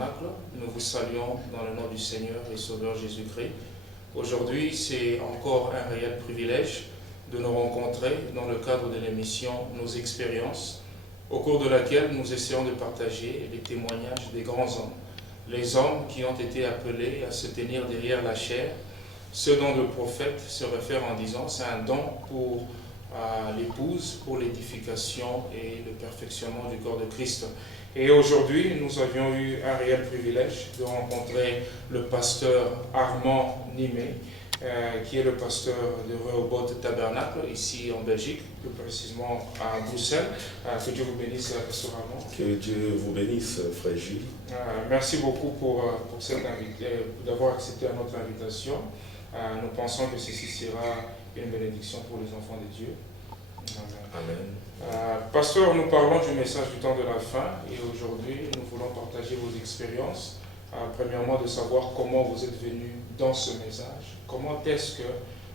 Tabernacle. Nous vous saluons dans le nom du Seigneur et Sauveur Jésus-Christ. Aujourd'hui, c'est encore un réel privilège de nous rencontrer dans le cadre de l'émission Nos expériences, au cours de laquelle nous essayons de partager les témoignages des grands hommes, les hommes qui ont été appelés à se tenir derrière la chair, ce dont le prophète se réfère en disant c'est un don pour l'épouse, pour l'édification et le perfectionnement du corps de Christ. Et aujourd'hui, nous avions eu un réel privilège de rencontrer le pasteur Armand Nimé, qui est le pasteur de Rehoboth Tabernacle, ici en Belgique, plus précisément à Bruxelles. Que Dieu vous bénisse, pasteur Armand. Que Dieu vous bénisse, frère Gilles. Merci beaucoup pour d'avoir accepté notre invitation. Nous pensons que ceci sera une bénédiction pour les enfants de Dieu. Amen. Pasteur, nous parlons du message du temps de la fin et aujourd'hui nous voulons partager vos expériences. Premièrement, de savoir comment vous êtes venu dans ce message. Comment est-ce que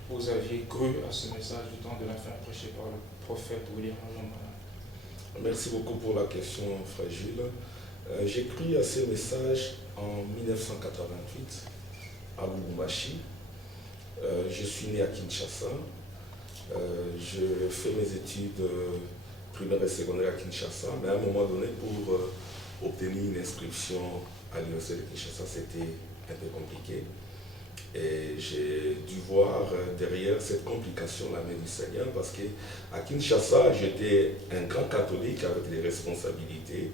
vous aviez cru à ce message du temps de la fin prêché par le prophète William Marion Branham? Merci beaucoup pour la question, frère Gilles. J'ai cru à ce message en 1988 à Lubumbashi. Je suis né à Kinshasa. Je fais mes études primaires et secondaires à Kinshasa, mais à un moment donné, pour obtenir une inscription à l'université de Kinshasa, c'était un peu compliqué. Et j'ai dû voir derrière cette complication la main du Seigneur, parce qu'à Kinshasa, j'étais un grand catholique avec des responsabilités.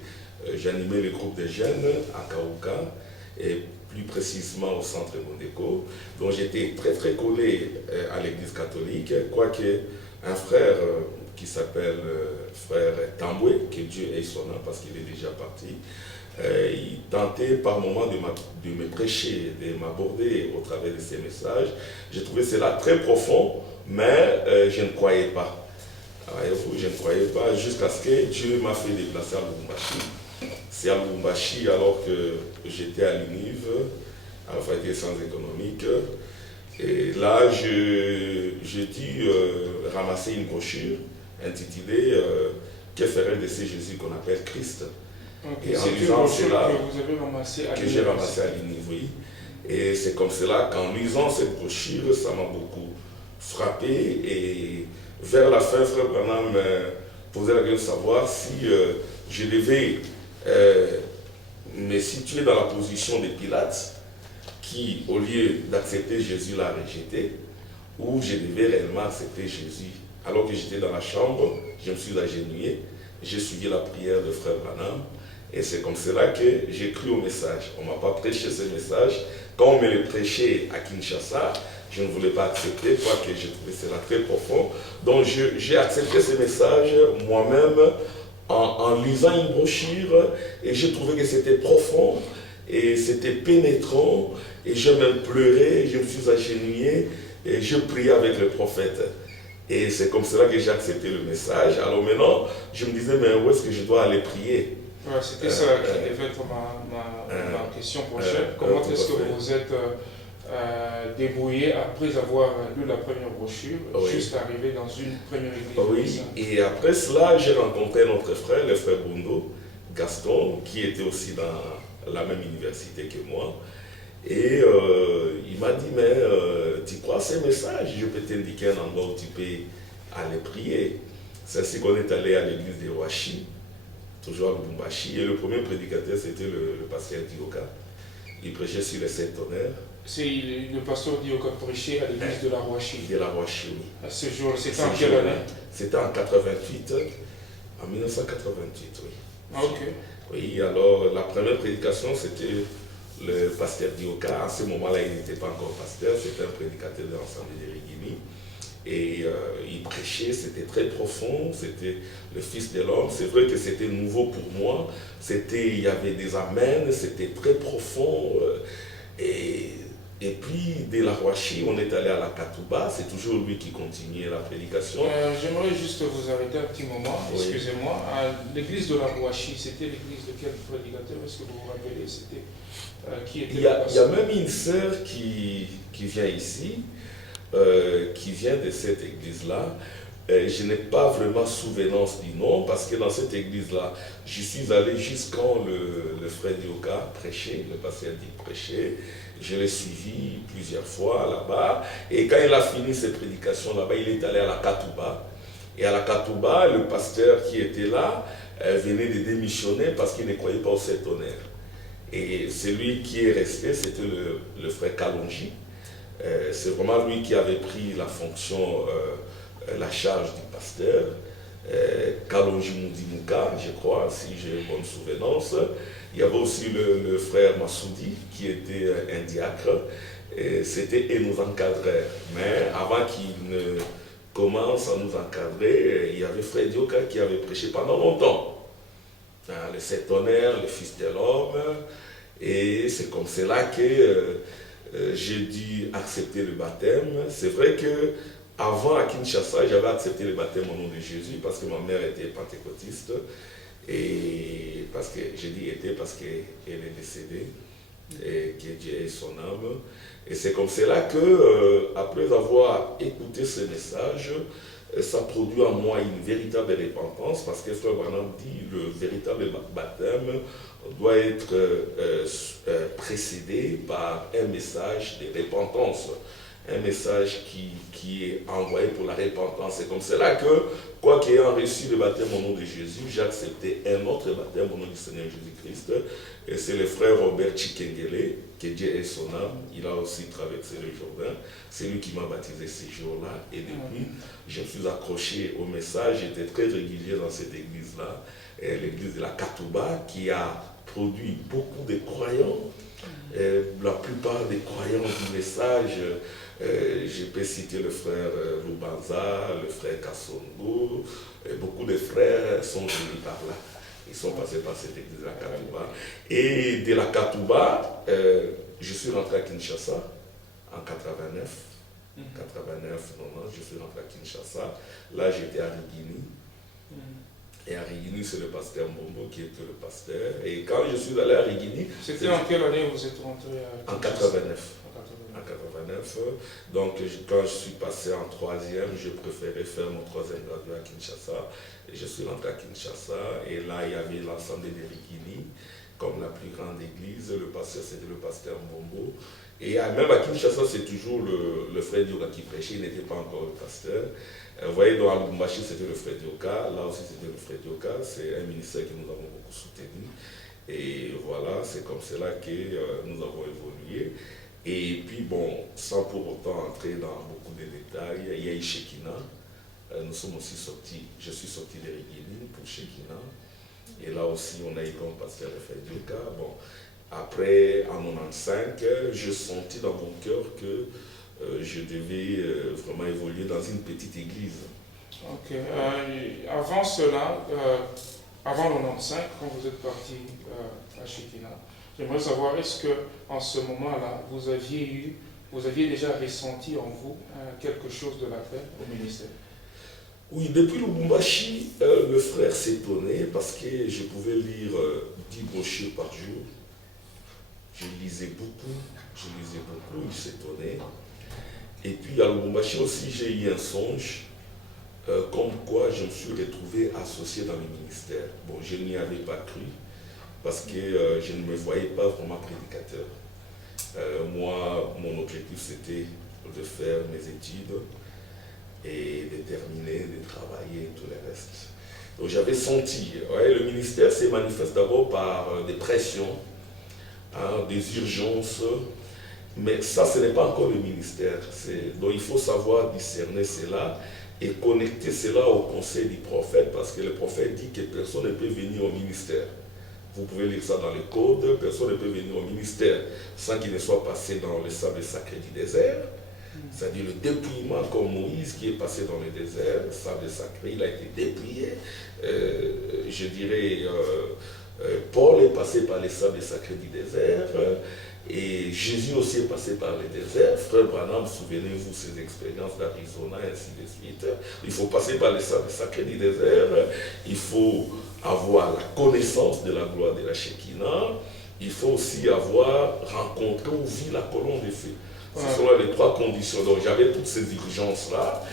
J'animais le groupe des jeunes à Kaouka, et plus précisément au centre Mondeko, dont j'étais très très collé à l'église catholique, quoique un frère qui s'appelle frère Tamboué, que Dieu ait son âme parce qu'il est déjà parti, il tentait par moments de me prêcher, de m'aborder au travers de ses messages. J'ai trouvé cela très profond, mais je ne croyais pas. Je ne croyais pas jusqu'à ce que Dieu m'a fait déplacer à Lubumbashi. C'est à Lubumbashi, alors que j'étais à l'UNIV, à la faculté des sciences économiques. Et là, j'ai dû ramasser une brochure intitulée Que ferait de ce Jésus qu'on appelle Christ. Okay, et en lisant cela, que vous avez ramassé à que j'ai ramassé à l'UNIV, oui. Et c'est comme cela qu'en lisant cette brochure, ça m'a beaucoup frappé. Et vers la fin, frère Branham me posait la question de savoir si je devais me situer dans la position de Pilate, qui, au lieu d'accepter Jésus, l'a rejeté, ou je devais réellement accepter Jésus. Alors que j'étais dans la chambre, je me suis agenouillé, j'ai suivi la prière de frère Branham, et c'est comme cela que j'ai cru au message. On ne m'a pas prêché ce message. Quand on me le prêchait à Kinshasa, je ne voulais pas accepter, quoique j'ai trouvé cela très profond. Donc j'ai accepté ce message moi-même, en lisant une brochure, et j'ai trouvé que c'était profond et c'était pénétrant, et j'ai même pleuré, je me suis agenouillé et je priais avec le prophète. Et c'est comme cela que j'ai accepté le message. Alors maintenant, je me disais, mais où est-ce que je dois aller prier? Ouais, c'était ça qui devait être ma question prochaine. Comment est-ce que vous vous êtes débrouillé après avoir lu la première brochure, juste arrivé dans une première église? Oui, et après cela, j'ai rencontré notre frère, le frère Bondo, Gaston, qui était aussi dans la même université que moi. Et il m'a dit, mais tu crois à ces messages? Je peux t'indiquer un endroit où tu peux aller prier. C'est ainsi qu'on est allé à l'église de Roachi, toujours à Lubumbashi. Et le premier prédicateur, c'était le pasteur Dioka. Il prêchait sur les sept tonnerres. C'est le pasteur Dioka prêchait à l'église de la Roachi. De la Roachi, oui. À ce jour, c'était en quelle année? C'était en 88, en 1988, oui. Ah, ok. Oui, alors la première prédication, c'était le pasteur Dioka. À ce moment-là, il n'était pas encore pasteur, c'était un prédicateur de l'ensemble de Rigini. Et il prêchait, c'était très profond, c'était le Fils de l'homme. C'est vrai que c'était nouveau pour moi, il y avait des amens, c'était très profond. Et puis, de la Roachi, on est allé à la Katouba, c'est toujours lui qui continuait la prédication. J'aimerais juste vous arrêter un petit moment, excusez-moi. L'église de la Roachi, c'était l'église de quel prédicateur? Est-ce que vous vous rappelez? Qui était il y a même une sœur qui vient ici, qui vient de cette église-là. je n'ai pas vraiment souvenance du nom, parce que dans cette église-là, je suis allé jusqu'en le frère Dioka prêchait, le pasteur dit prêchait. Je l'ai suivi plusieurs fois là-bas. Et quand il a fini ses prédications là-bas, il est allé à la Katouba. Et à la Katouba, le pasteur qui était là venait de démissionner parce qu'il ne croyait pas au Saint-Tonnerre. Et celui qui est resté, c'était le frère Kalonji. C'est vraiment lui qui avait pris la fonction, la charge du pasteur. Kalonji Mundimuka, je crois, si j'ai bonne souvenance. Il y avait aussi le frère Massoudi, qui était un diacre. C'était et nous encadrer. Mais avant qu'il ne commence à nous encadrer, il y avait frère Dioka qui avait prêché pendant longtemps. Le Saint-Tonnerre, le Fils de l'homme. Et c'est comme cela que j'ai dû accepter le baptême. C'est vrai que avant à Kinshasa, j'avais accepté le baptême au nom de Jésus parce que ma mère était pentecôtiste. Et parce que j'ai dit était parce qu'elle est décédée, et que Dieu ait son âme. Et c'est comme cela que, après avoir écouté ce message, ça produit en moi une véritable repentance, parce que Frère Branham dit le véritable baptême doit être précédé par un message de repentance, un message qui est envoyé pour la repentance. C'est comme cela que, quoi qu'ayant reçu le baptême au nom de Jésus, j'ai accepté un autre baptême au nom du Seigneur Jésus-Christ. Et c'est le frère Robert Chikengele, que Dieu ait son âme. Il a aussi traversé le Jourdain. C'est lui qui m'a baptisé ces jours-là. Et depuis, je me suis accroché au message. J'étais très régulier dans cette église-là, l'église de la Katouba, qui a produit beaucoup de croyants. La plupart des croyants du message, je peux citer le frère Lubanza, le frère Kassongo, beaucoup de frères sont venus par là. Ils sont passés par cette église de la Katouba. Et de la Katouba, je suis rentré à Kinshasa en 89. 89, non, je suis rentré à Kinshasa. Là, j'étais à Rigini. Et à Rigini, c'est le pasteur Mbombo qui était le pasteur. Et quand je suis allé à Rigini... C'était en quelle année vous êtes rentré à Kinshasa? En 89. En 89. Donc, quand je suis passé en troisième, je préférais faire mon troisième graduat à Kinshasa. Et je suis rentré à Kinshasa. Et là, il y avait l'Assemblée de Rigini, comme la plus grande église. Le pasteur, c'était le pasteur Mbombo. Et même à Kinshasa, c'est toujours le frère Dioka qui prêchait. Il n'était pas encore le pasteur. Vous voyez, dans Lubumbashi, c'était le frère Dioka. Là aussi, c'était le frère Dioka. C'est un ministère que nous avons beaucoup soutenu. Et voilà, c'est comme cela que nous avons évolué. Et puis, bon, sans pour autant entrer dans beaucoup de détails, il y a eu Shekina. Nous sommes aussi sortis, je suis sorti de Rigini pour Shekina. Et là aussi, on a eu comme pasteur le frère Dioka. Bon, après, en 1995, je sentis dans mon cœur que je devais vraiment évoluer dans une petite église. Ok. Avant cela, avant le 95, quand vous êtes parti à Shekina, j'aimerais savoir, est-ce qu'en ce moment-là, vous aviez déjà ressenti en vous quelque chose de l'appel au ministère? Oui, depuis Lubumbashi, le frère s'étonnait parce que je pouvais lire 10 brochures par jour. Je lisais beaucoup, il s'étonnait. Et puis à Lubumbashi aussi, j'ai eu un songe, comme quoi je me suis retrouvé associé dans le ministère. Bon, je n'y avais pas cru, parce que je ne me voyais pas vraiment prédicateur. Moi, mon objectif, c'était de faire mes études et de terminer, de travailler et tout le reste. Donc j'avais senti, ouais, le ministère se manifeste d'abord par des pressions, hein, des urgences, mais ça, ce n'est pas encore le ministère. Donc il faut savoir discerner cela et connecter cela au conseil du prophète, parce que le prophète dit que personne ne peut venir au ministère. Vous pouvez lire ça dans les codes, personne ne peut venir au ministère sans qu'il ne soit passé dans le sable sacré du désert. C'est-à-dire le dépouillement comme Moïse qui est passé dans le désert, le sable sacré, il a été dépouillé. Je dirais, Paul est passé par les sables sacrés du désert. Et Jésus aussi est passé par le désert. Frère Branham, souvenez-vous ses expériences d'Arizona, et ainsi de suite. Il faut passer par les sables sacrés du désert. Il faut avoir la connaissance de la gloire de la Shekinah. Il faut aussi avoir rencontré ou vu la colonne de feu. Ce sont là les 3 conditions. Donc j'avais toutes ces exigences-là.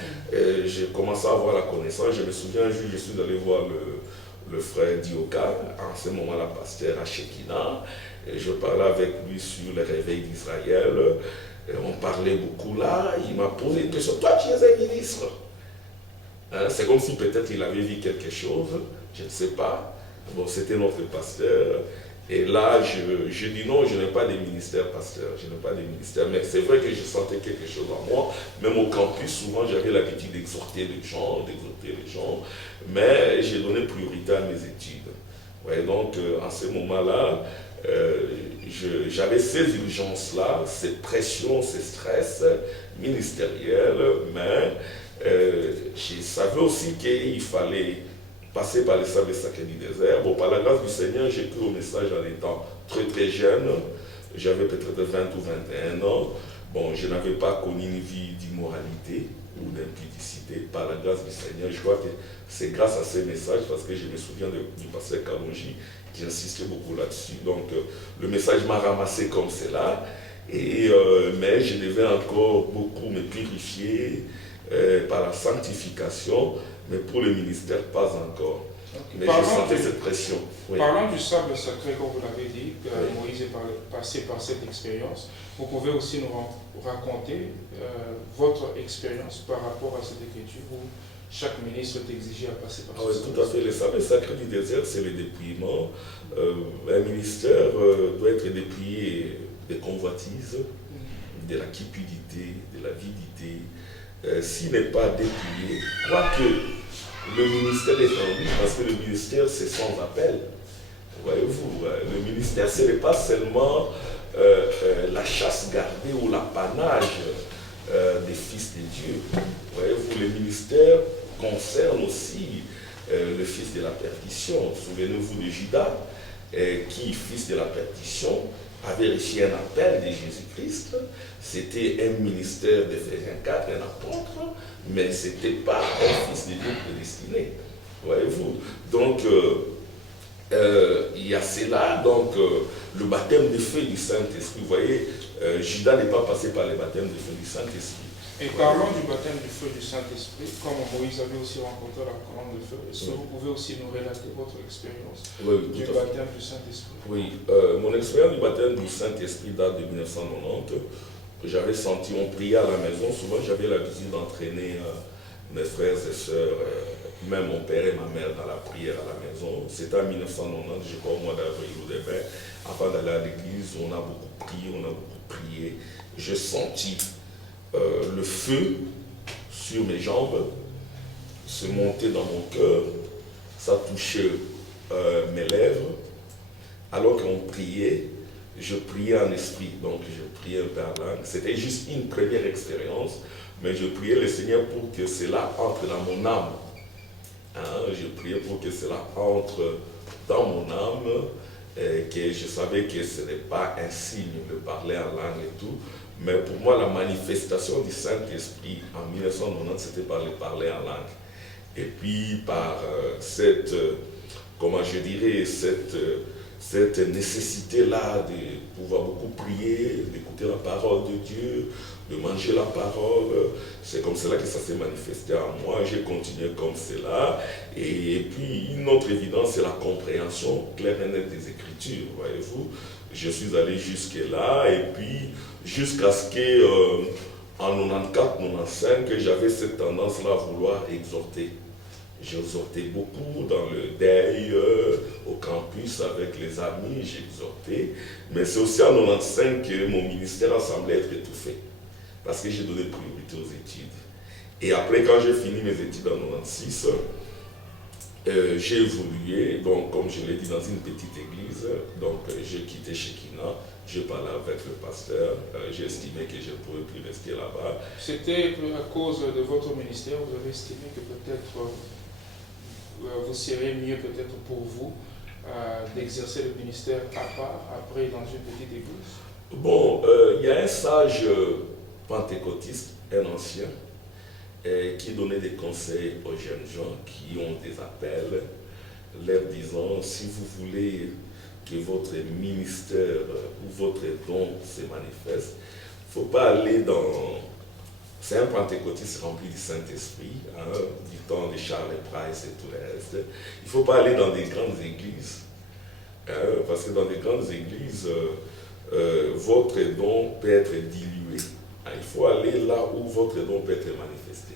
J'ai commencé à avoir la connaissance. Je me souviens un jour, je suis allé voir le frère Dioka, en ce moment-là pasteur à Shekinah. Et je parlais avec lui sur le réveil d'Israël. On parlait beaucoup là. Il m'a posé une question. Toi, tu es un ministre. Hein, c'est comme si peut-être il avait vu quelque chose. Je ne sais pas. Bon, c'était notre pasteur. Et là, je dis non, je n'ai pas de ministère, pasteur, je n'ai pas de ministère. Mais c'est vrai que je sentais quelque chose en moi. Même au campus, souvent, j'avais l'habitude d'exhorter les gens, mais j'ai donné priorité à mes études. Ouais, donc, en ce moment-là, j'avais ces urgences-là, ces pressions, ces stress ministériels, mais je savais aussi qu'il fallait passer par les sables sacrés du désert. Bon, par la grâce du Seigneur, j'ai cru au message en étant très très jeune. J'avais peut-être 20 ou 21 ans. Bon, je n'avais pas connu une vie d'immoralité ou d'impudicité. Par la grâce du Seigneur, je crois que c'est grâce à ces messages, parce que je me souviens du pasteur Kalonji qui insistait beaucoup là-dessus. Donc, le message m'a ramassé comme cela. Mais je devais encore beaucoup me purifier par la sanctification. Mais pour le ministère, pas encore. Okay. Mais je sentais cette pression. Oui. Parlant du sable sacré, comme vous l'avez dit, que Moïse est passé par cette expérience, vous pouvez aussi nous raconter votre expérience par rapport à cette écriture où chaque ministre est exigé à passer par ce sable. Tout à fait. Le sable sacré du désert, c'est le dépouillement. Un ministère doit être dépouillé des convoitises, de la cupidité, de l'avidité. S'il n'est pas dépouillé, quoique le ministère est en lui, parce que le ministère c'est sans appel. Voyez-vous, le ministère ce n'est pas seulement la chasse gardée ou l'apanage des fils de Dieu. Voyez-vous, le ministère concerne aussi le fils de la perdition. Souvenez-vous de Judas, qui, fils de la perdition, avait reçu un appel de Jésus-Christ. C'était un ministère d'Éphésiens 4, un apôtre, mais ce n'était pas un fils de Dieu prédestiné. Voyez-vous. Donc, il y a cela, donc le baptême de feu du Saint-Esprit. Vous voyez, Judas n'est pas passé par le baptême de feu du Saint-Esprit. Et parlons du baptême du feu du Saint-Esprit, comme Moïse avait aussi rencontré la colonne de feu, est-ce que vous pouvez aussi nous relater votre expérience du baptême du Saint-Esprit? Oui, mon expérience du baptême du Saint-Esprit date de 1990. J'avais senti, on priait à la maison, souvent j'avais l'habitude d'entraîner mes frères et sœurs, même mon père et ma mère dans la prière à la maison. C'était en 1990, je crois au mois d'avril ou de mai. Avant d'aller à l'église, on a beaucoup prié. J'ai senti le feu sur mes jambes se monter dans mon cœur, ça touchait mes lèvres. Alors qu'on priait, je priais en esprit, donc je priais un peu en langue. C'était juste une première expérience, mais je priais le Seigneur pour que cela entre dans mon âme. Hein? Je priais pour que cela entre dans mon âme, que je savais que ce n'est pas un signe de parler en langue et tout, mais pour moi, la manifestation du Saint-Esprit en 1990, c'était par le parler en langue. Et puis par cette, comment je dirais, cette nécessité-là de pouvoir beaucoup prier, d'écouter la parole de Dieu, de manger la parole. C'est comme cela que ça s'est manifesté en moi. J'ai continué comme cela. Et puis, une autre évidence, c'est la compréhension claire et nette des Écritures, voyez-vous. Je suis allé jusque-là, et puis, jusqu'à ce que, en 94-95, j'avais cette tendance-là à vouloir exhorter. J'exhortais beaucoup dans le deuil, au campus, avec les amis, j'exhortais. Mais c'est aussi en 95 que mon ministère a semblé être étouffé. Parce que j'ai donné priorité aux études. Et après, quand j'ai fini mes études en 96, j'ai évolué, donc comme je l'ai dit, dans une petite église. Donc j'ai quitté Shekinah, j'ai parlé avec le pasteur, j'ai estimé que je ne pouvais plus rester là-bas. C'était à cause de votre ministère, vous avez estimé que peut-être vous seriez mieux peut-être pour vous d'exercer le ministère à part, après dans une petite église? Bon, il y a un sage pentecôtiste, un ancien, qui donnait des conseils aux jeunes gens qui ont des appels, leur disant, si vous voulez que votre ministère ou votre don se manifeste, il faut pas aller dans... C'est un pentecôtiste rempli du Saint-Esprit, hein, du temps de Charles Price et tout le reste. Il ne faut pas aller dans des grandes églises, hein, parce que dans des grandes églises, votre don peut être dilué. Hein, il faut aller là où votre don peut être manifesté.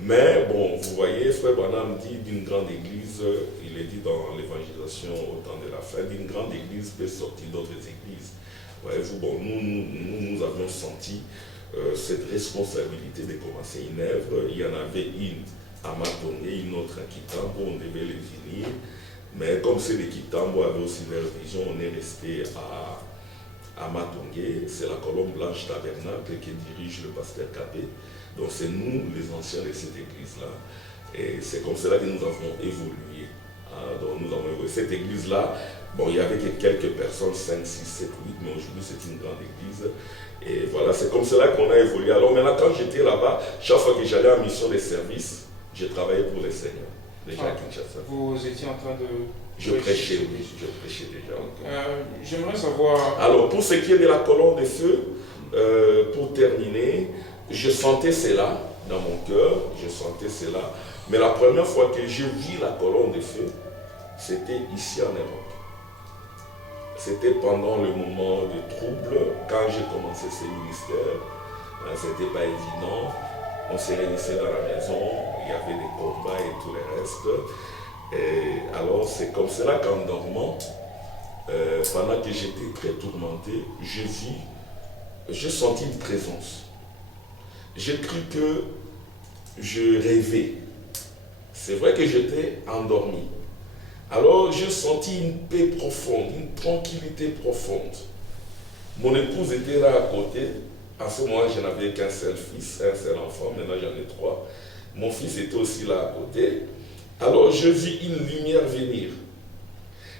Mais bon, vous voyez, Frère Branham dit d'une grande église, il est dit dans l'évangélisation au temps de la fin, d'une grande église peut sortir d'autres églises. Voyez-vous, bon, nous avions senti cette responsabilité de commencer une œuvre. Il y en avait une à Matongue, une autre à Kitambo, on devait les finir. Mais comme c'est les Kitambo avaient aussi leur vision, on est resté à Matongue. C'est la colombe blanche tabernacle qui dirige le pasteur Kabé. Donc c'est nous, les anciens de cette église-là. Et c'est comme cela que nous avons évolué. Hein, donc nous avons évolué. Cette église-là, bon, il y avait que quelques personnes, 5, 6, 7, 8, mais aujourd'hui c'est une grande église. Et voilà, c'est comme cela qu'on a évolué. Alors maintenant, quand j'étais là-bas, chaque fois que j'allais en mission de service, j'ai travaillé pour les seigneurs, déjà à Kinshasa. Vous étiez en train de... Je prêchais, oui, je prêchais déjà. J'aimerais savoir... Alors, pour ce qui est de la colonne de feu, pour terminer, je sentais cela dans mon cœur, je sentais cela. Mais la première fois que je vis la colonne de feu, c'était ici en Europe. C'était pendant le moment de trouble, quand j'ai commencé ce ministère. C'était pas évident. On se réunissait dans la maison, il y avait des combats et tout le reste. Et alors c'est comme cela qu'en dormant, pendant que j'étais très tourmenté, j'ai senti une présence. J'ai cru que je rêvais. C'est vrai que j'étais endormi. Alors j'ai senti une paix profonde, une tranquillité profonde. Mon épouse était là à côté. À ce moment, je n'avais qu'un seul fils, un seul enfant. Maintenant, j'en ai 3. Mon fils était aussi là à côté. Alors je vis une lumière venir.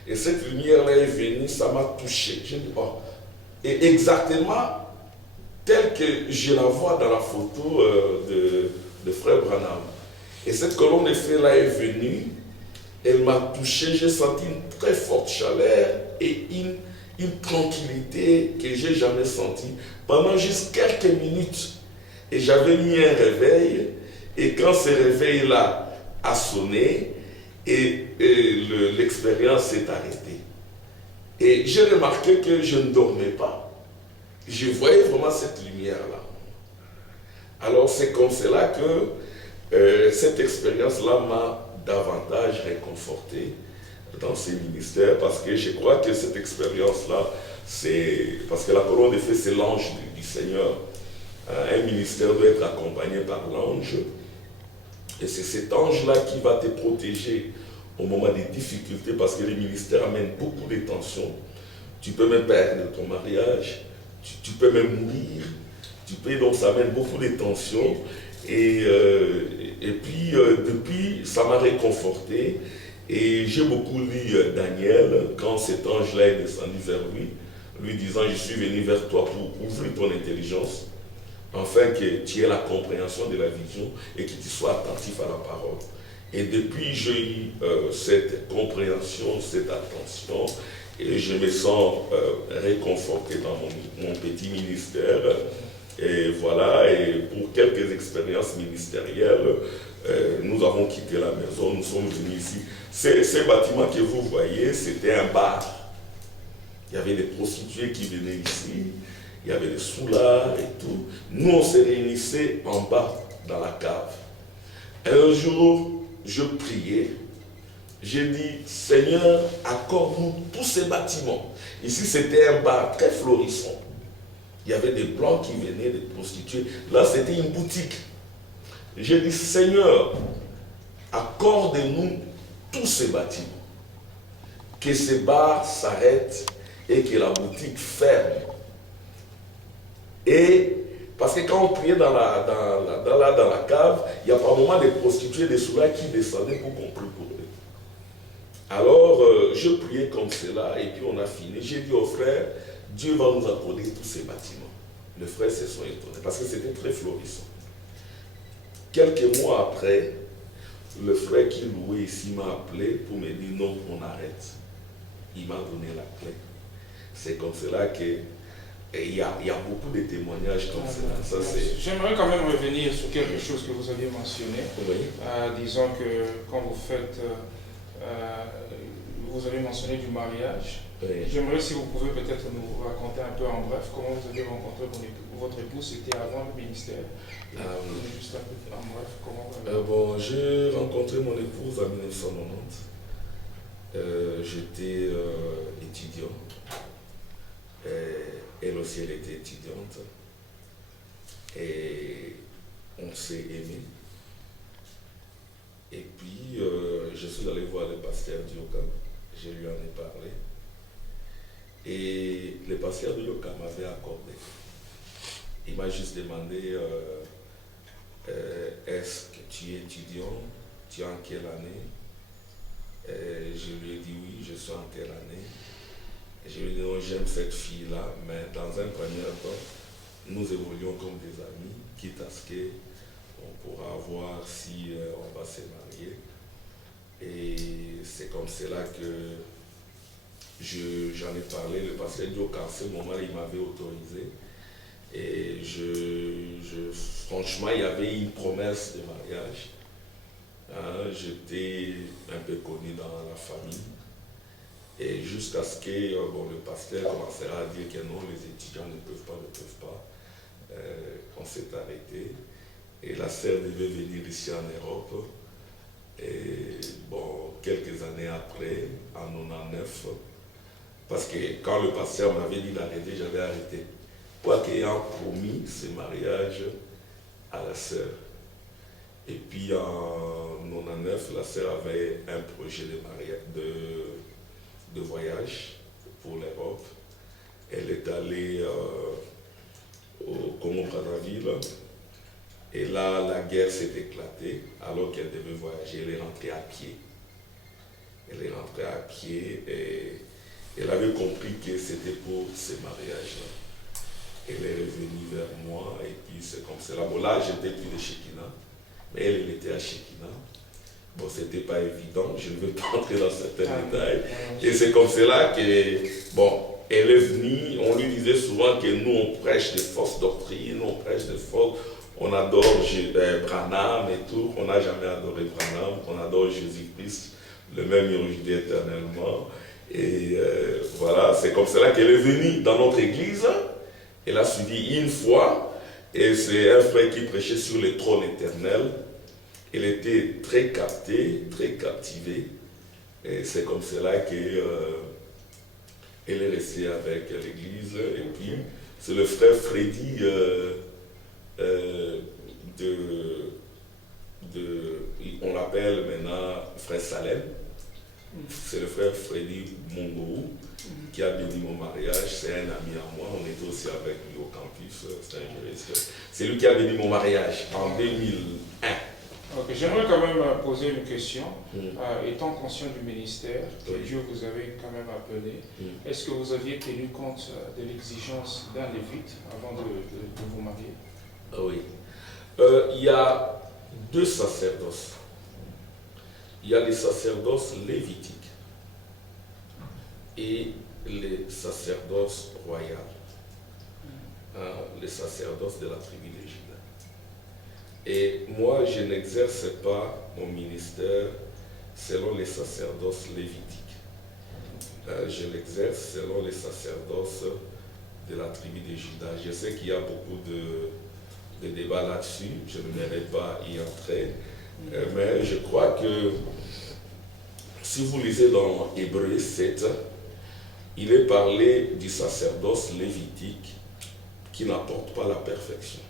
Et cette lumière-là est venue, ça m'a touché. J'ai dit, oh. Et exactement telle que je la vois dans la photo de Frère Branham. Et cette colonne de feu-là est venue. Elle m'a touché, j'ai senti une très forte chaleur et une tranquillité que je n'ai jamais sentie pendant juste quelques minutes. Et j'avais mis un réveil, et quand ce réveil-là a sonné, et l'expérience s'est arrêtée. Et j'ai remarqué que je ne dormais pas. Je voyais vraiment cette lumière-là. Alors c'est comme cela que cette expérience-là m'a davantage réconforté dans ces ministères, parce que je crois que cette expérience-là, c'est parce que la colonne de feu, c'est l'ange du Seigneur. Un ministère doit être accompagné par l'ange, et c'est cet ange-là qui va te protéger au moment des difficultés, parce que les ministères amènent beaucoup de tensions. Tu peux même perdre ton mariage, tu peux même mourir, donc ça amène beaucoup de tensions. Et puis, depuis, ça m'a réconforté. Et j'ai beaucoup lu Daniel, quand cet ange-là est descendu vers lui disant, je suis venu vers toi pour ouvrir ton intelligence, afin que tu aies la compréhension de la vision et que tu sois attentif à la parole. Et depuis, j'ai eu cette compréhension, cette attention, et je me sens réconforté dans mon petit ministère. Et voilà, et pour quelques expériences ministérielles, nous avons quitté la maison, nous sommes venus ici. Ces bâtiments que vous voyez, c'était un bar. Il y avait des prostituées qui venaient ici, il y avait des soulards et tout. Nous, on se réunissait en bas, dans la cave. Un jour, je priais, j'ai dit, Seigneur, accorde-nous tous ces bâtiments. Ici, c'était un bar très florissant. Il y avait des blancs qui venaient, des prostituées. Là, c'était une boutique. J'ai dit, Seigneur, accorde-nous tous ces bâtiments. Que ces bars s'arrêtent et que la boutique ferme. Et parce que quand on priait dans la cave, il y a par moments des prostituées, des soulards qui descendaient pour qu'on prie pour eux. Alors, je priais comme cela et puis on a fini. J'ai dit au frère, Dieu va nous accorder tous ces bâtiments. Les frères se sont étonnés parce que c'était très florissant. Quelques mois après, le frère qui louait ici m'a appelé pour me dire non, on arrête. Il m'a donné la clé. C'est comme cela que Et il y a beaucoup de témoignages comme ça. J'aimerais quand même revenir sur quelque chose que vous aviez mentionné. Oui. Disons que quand vous faites, vous avez mentionné du mariage. Oui. J'aimerais si vous pouvez peut-être nous raconter un peu en bref comment vous avez rencontré votre épouse. C'était avant le ministère. Juste un peu en bref, comment vous avez... Bon, j'ai rencontré mon épouse en 1990. J'étais étudiant. Elle aussi, elle était étudiante. Et on s'est aimés. Et puis, je suis allé voir le pasteur Dioka. Je lui en ai parlé. Et le pasteur Dioka m'avait accordé. Il m'a juste demandé, est-ce que tu es étudiant? Tu es en quelle année? Je lui ai dit oui, je suis en telle année. Je lui ai dit non, j'aime cette fille-là, mais dans un premier temps, nous évoluons comme des amis, quitte à ce qu'on pourra voir si on va se marier. Et c'est comme cela que j'en ai parlé. Le pasteur Dioka, à ce moment-là, il m'avait autorisé. Et franchement, il y avait une promesse de mariage. J'étais un peu connu dans la famille. Et jusqu'à ce que le pasteur commencera à dire que non, les étudiants ne peuvent pas. On s'est arrêté. Et la sœur devait venir ici en Europe. Et quelques années après, en 1999, parce que quand le pasteur m'avait dit d'arrêter, j'avais arrêté. Quoique ayant promis ce mariage à la sœur. Et puis en 1999, la sœur avait un projet de voyage pour l'Europe. Elle est allée au Congo-Brazzaville. Et là, la guerre s'est éclatée. Alors qu'elle devait voyager, elle est rentrée à pied. Et elle avait compris que c'était pour ce mariage-là. Elle est revenue vers moi et puis c'est comme cela. Bon, là, j'étais plus de Shekina, mais elle était à Shekina. Bon, c'était pas évident, je ne veux pas entrer dans certains détails. Et c'est comme cela que, elle est venue, on lui disait souvent que nous, on prêche des fausses doctrines, on adore Branham et tout. On n'a jamais adoré Branham, on adore Jésus-Christ, le même aujourd'hui éternellement. Et voilà, c'est comme cela qu'elle est venue dans notre église. Elle a suivi une fois, et c'est un frère qui prêchait sur le trône éternel. Elle était très captée, très captivée. Et c'est comme cela qu'elle est restée avec l'église. Et puis, c'est le frère Freddy on l'appelle maintenant frère Salem. C'est le frère Freddy Mongou qui a béni mon mariage. C'est un ami à moi. On était aussi avec lui au campus. C'est un juriste. C'est lui qui a béni mon mariage en 2001. Okay. J'aimerais quand même poser une question. Étant conscient du ministère que Dieu vous avait quand même appelé, est-ce que vous aviez tenu compte de l'exigence d'un lévite avant de vous marier? Oui. Il y a deux sacerdoces. Il y a les sacerdoces lévitiques et les sacerdoces royales. Les sacerdoces de la tribu de Juda. Et moi, je n'exerce pas mon ministère selon les sacerdoces lévitiques. Je l'exerce selon les sacerdoces de la tribu de Juda. Je sais qu'il y a beaucoup de débats là-dessus, je ne n'aimerais pas y entrer, mais je crois que si vous lisez dans Hébreux 7, il est parlé du sacerdoce lévitique qui n'apporte pas la perfection.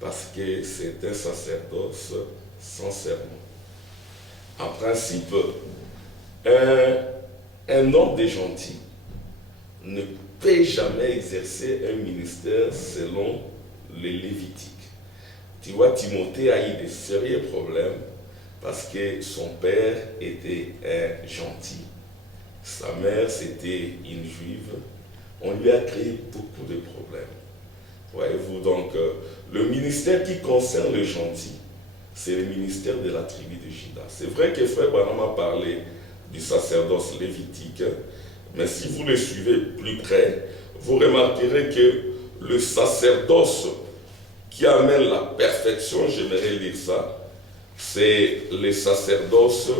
Parce que c'est un sacerdoce sans serment. En principe, un homme de gentil ne peut jamais exercer un ministère selon les Lévitiques. Tu vois, Timothée a eu des sérieux problèmes parce que son père était un gentil. Sa mère, c'était une juive. On lui a créé beaucoup de problèmes. Voyez-vous, donc, le ministère qui concerne le gentil, c'est le ministère de la tribu de Juda. C'est vrai que Frère Branham a parlé du sacerdoce lévitique, mais si vous le suivez plus près, vous remarquerez que le sacerdoce qui amène la perfection, j'aimerais lire ça, c'est le sacerdoce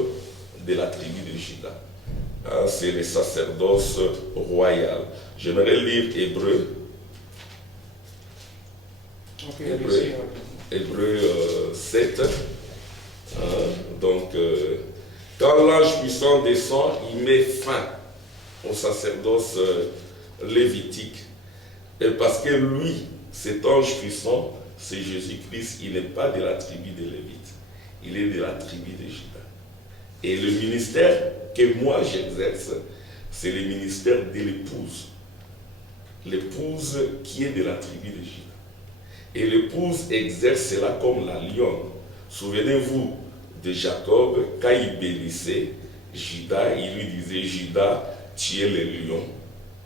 de la tribu de Juda. Hein, c'est le sacerdoce royal. J'aimerais lire Hébreu. Hébreu 7. Hein, donc, quand l'ange puissant descend, il met fin au sacerdoce lévitique. Et parce que lui, cet ange puissant, c'est Jésus-Christ, il n'est pas de la tribu des Lévites, il est de la tribu de Juda. Et le ministère que moi j'exerce, c'est le ministère de l'épouse. L'épouse qui est de la tribu de Juda. Et l'épouse exerce cela comme la lionne. Souvenez-vous de Jacob, quand il bénissait Juda, il lui disait, Juda, tu es le lion,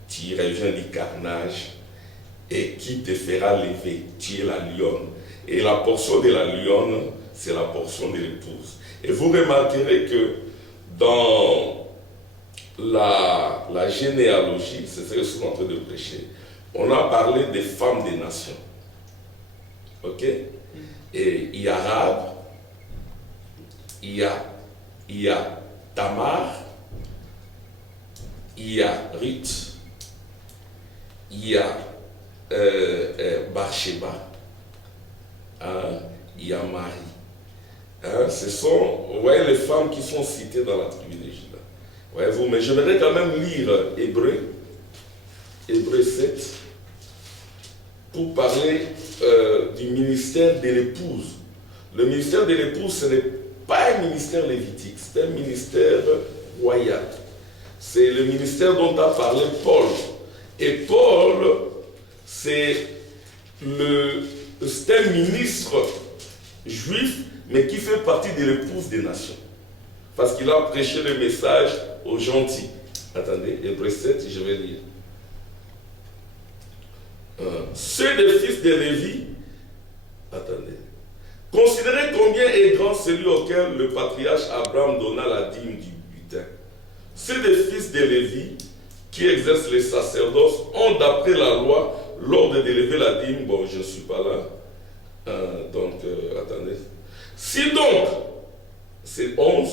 tu reviens du carnage, et qui te fera lever, tu es la lionne. Et la portion de la lionne, c'est la portion de l'épouse. Et vous remarquerez que dans la généalogie, c'est ce que je suis en train de prêcher, on a parlé des femmes des nations. Ok? Et il y a Rahab, il y a Tamar, il y a Ruth, il y a Bathsheba, hein, il y a Marie. Hein, ce sont les femmes qui sont citées dans la tribu de Juda. Voyez-vous, mais je voudrais quand même lire Hébreu 7, pour parler du ministère de l'épouse. Le ministère de l'épouse, ce n'est pas un ministère lévitique, c'est un ministère royal. C'est le ministère dont a parlé Paul. Et Paul, c'est un ministre juif, mais qui fait partie de l'épouse des nations. Parce qu'il a prêché le message aux gentils. Attendez, Hébreu 7, je vais lire. Ceux des fils de Lévi, attendez, considérez combien est grand celui auquel le patriarche Abraham donna la dîme du butin. Ceux des fils de Lévi qui exercent les sacerdoces ont d'après la loi l'ordre d'élever la dîme. Bon, je ne suis pas là. Attendez. Si donc, c'est 11,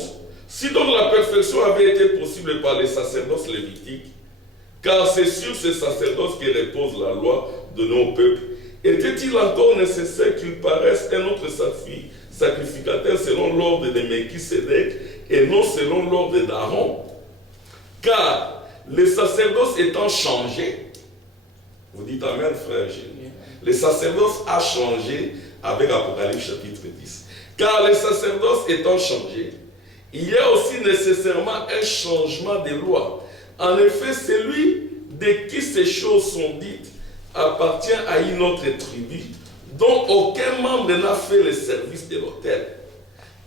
si donc la perfection avait été possible par les sacerdoces lévitiques, car c'est sur ces sacerdoces que repose la loi de nos peuples, était-il encore nécessaire qu'il paraisse un autre sacrificateur selon l'ordre de Melchisédek et non selon l'ordre d'Aaron? Car les sacerdoces étant changés, vous dites Amen, frère Gilles, les sacerdoces a changé avec Apocalypse chapitre 10. Car les sacerdoces étant changés, il y a aussi nécessairement un changement des lois. En effet, celui de qui ces choses sont dites appartient à une autre tribu dont aucun membre n'a fait le service de l'autel.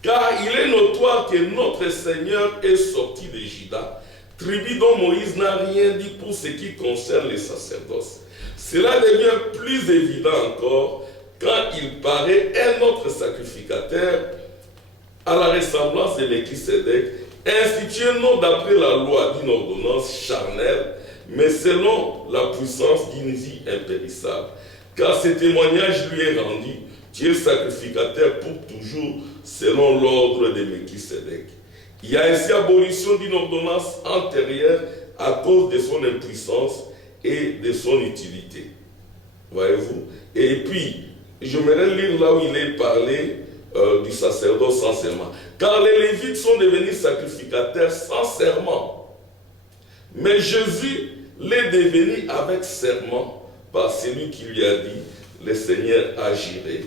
Car il est notoire que notre Seigneur est sorti de Juda, tribu dont Moïse n'a rien dit pour ce qui concerne les sacerdoces. Cela devient plus évident encore quand il paraît un autre sacrificateur à la ressemblance de Melchisédek, institué non d'après la loi d'une ordonnance charnelle, mais selon la puissance d'une vie impérissable. Car ce témoignage lui est rendu, tu es sacrificateur pour toujours, selon l'ordre de Melchisédek. Il y a ainsi abolition d'une ordonnance antérieure à cause de son impuissance et de son utilité. Voyez-vous? Et puis, je voudrais lire là où il est parlé du sacerdoce sans serment. Car les Lévites sont devenus sacrificateurs sans serment. Mais Jésus l'est devenu avec serment par celui qui lui a dit, le Seigneur agirait,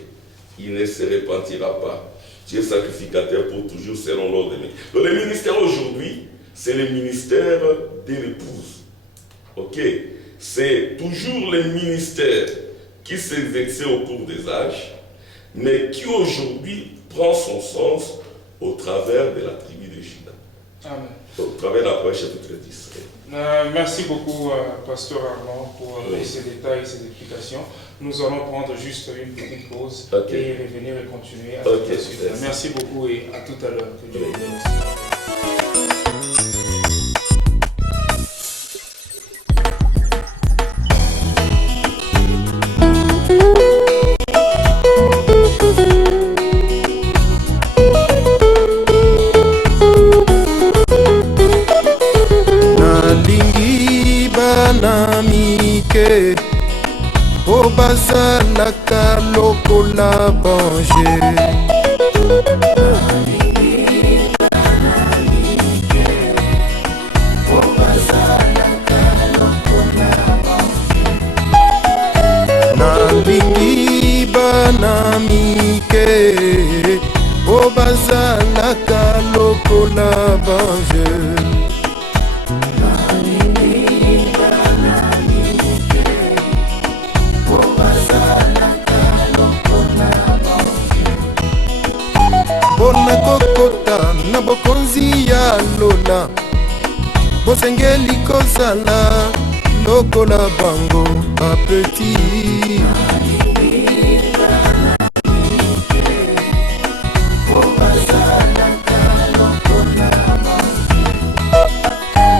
il ne se repentira pas. Tu es sacrificateur pour toujours selon l'ordre de Dieu. Donc le ministère aujourd'hui, c'est le ministère de l'épouse. Ok? C'est toujours le ministère qui s'exerçait au cours des âges, mais qui aujourd'hui prend son sens au travers de la tribu de Juda. Amen. Au travers de la Apocalypse chapitre 10. Merci beaucoup, Pasteur Armand, pour ces détails, ces explications. Nous allons prendre juste une petite pause et revenir et continuer à la suite. Merci beaucoup et à tout à l'heure. Que Dieu vous bénisse. mike po bazalaka lokola bange. Nalingi bana mike po bazalaka lokola bange. Bona kokota na bokonzi ya lola, bosengeli kozala lokola bango bapeti.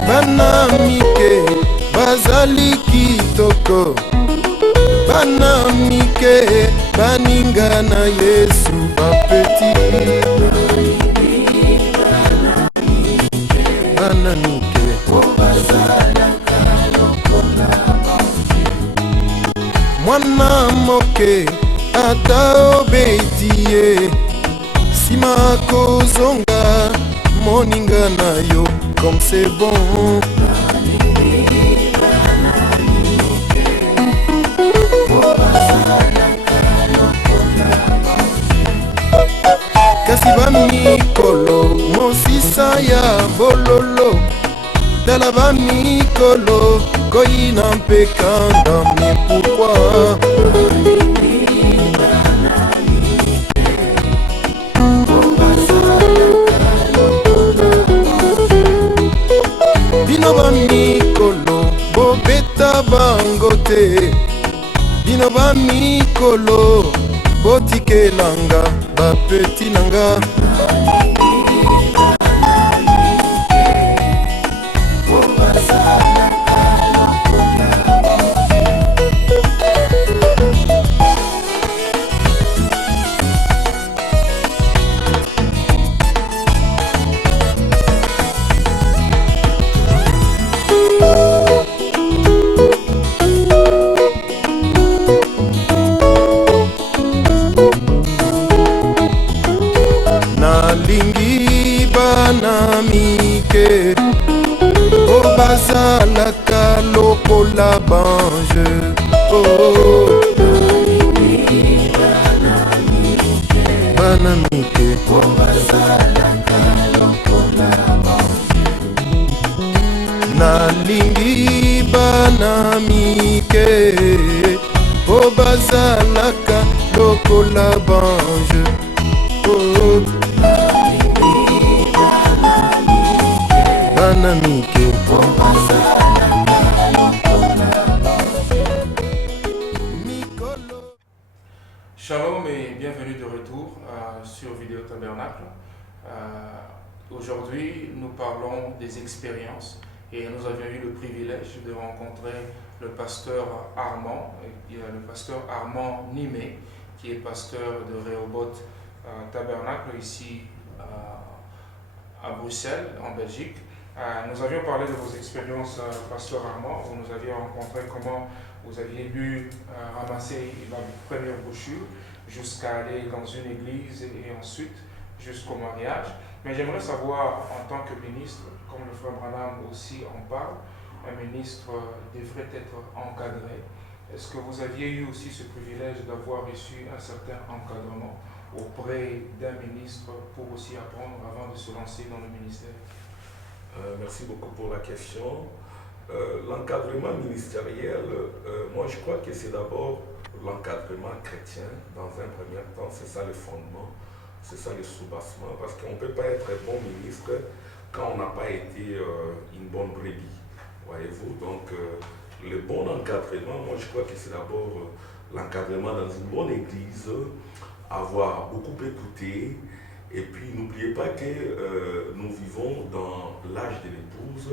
Bana mike bazali kitoko, bana mike baninga na Yesu bapeti. Bana mike mwana moke ata obeti ye, sima kozonga moninga na yo comme c'est bon. Kasi bamikolo mosisa ya bololo, tala bamikolo koyina mpe kanda, mais pourquoi? Bino bamikolo bobeta bango te, bino bamikolo botikelanga bapeti nanga. Nalingi bana mike po bazalaka lokola bange. Oh, bana mike po bazalaka lokola bange. Nalingi bana mike po bazalaka lokola bange. Oh, bana mike po bazalaka lokola mikolo. Shalom et bienvenue de retour sur Vidéo Tabernacle. Aujourd'hui, nous parlons des expériences et nous avions eu le privilège de rencontrer le pasteur Armand, le pasteur Armand Nimé, qui est pasteur de Rehoboth Tabernacle ici à Bruxelles, en Belgique. Nous avions parlé de vos expériences, pasteur Armand. Vous nous aviez rencontré comment vous aviez dû ramasser la première brochure jusqu'à aller dans une église et ensuite jusqu'au mariage. Mais j'aimerais savoir, en tant que ministre, comme le frère Branham aussi en parle, un ministre devrait être encadré. Est-ce que vous aviez eu aussi ce privilège d'avoir reçu un certain encadrement auprès d'un ministre pour aussi apprendre avant de se lancer dans le ministère? Merci beaucoup pour la question. L'encadrement ministériel, moi je crois que c'est d'abord l'encadrement chrétien dans un premier temps, c'est ça le fondement, c'est ça le soubassement, parce qu'on ne peut pas être bon ministre quand on n'a pas été une bonne brebis, voyez-vous. Donc le bon encadrement, moi je crois que c'est d'abord l'encadrement dans une bonne église, avoir beaucoup écouté, et puis n'oubliez pas que nous vivons dans l'âge de l'épouse.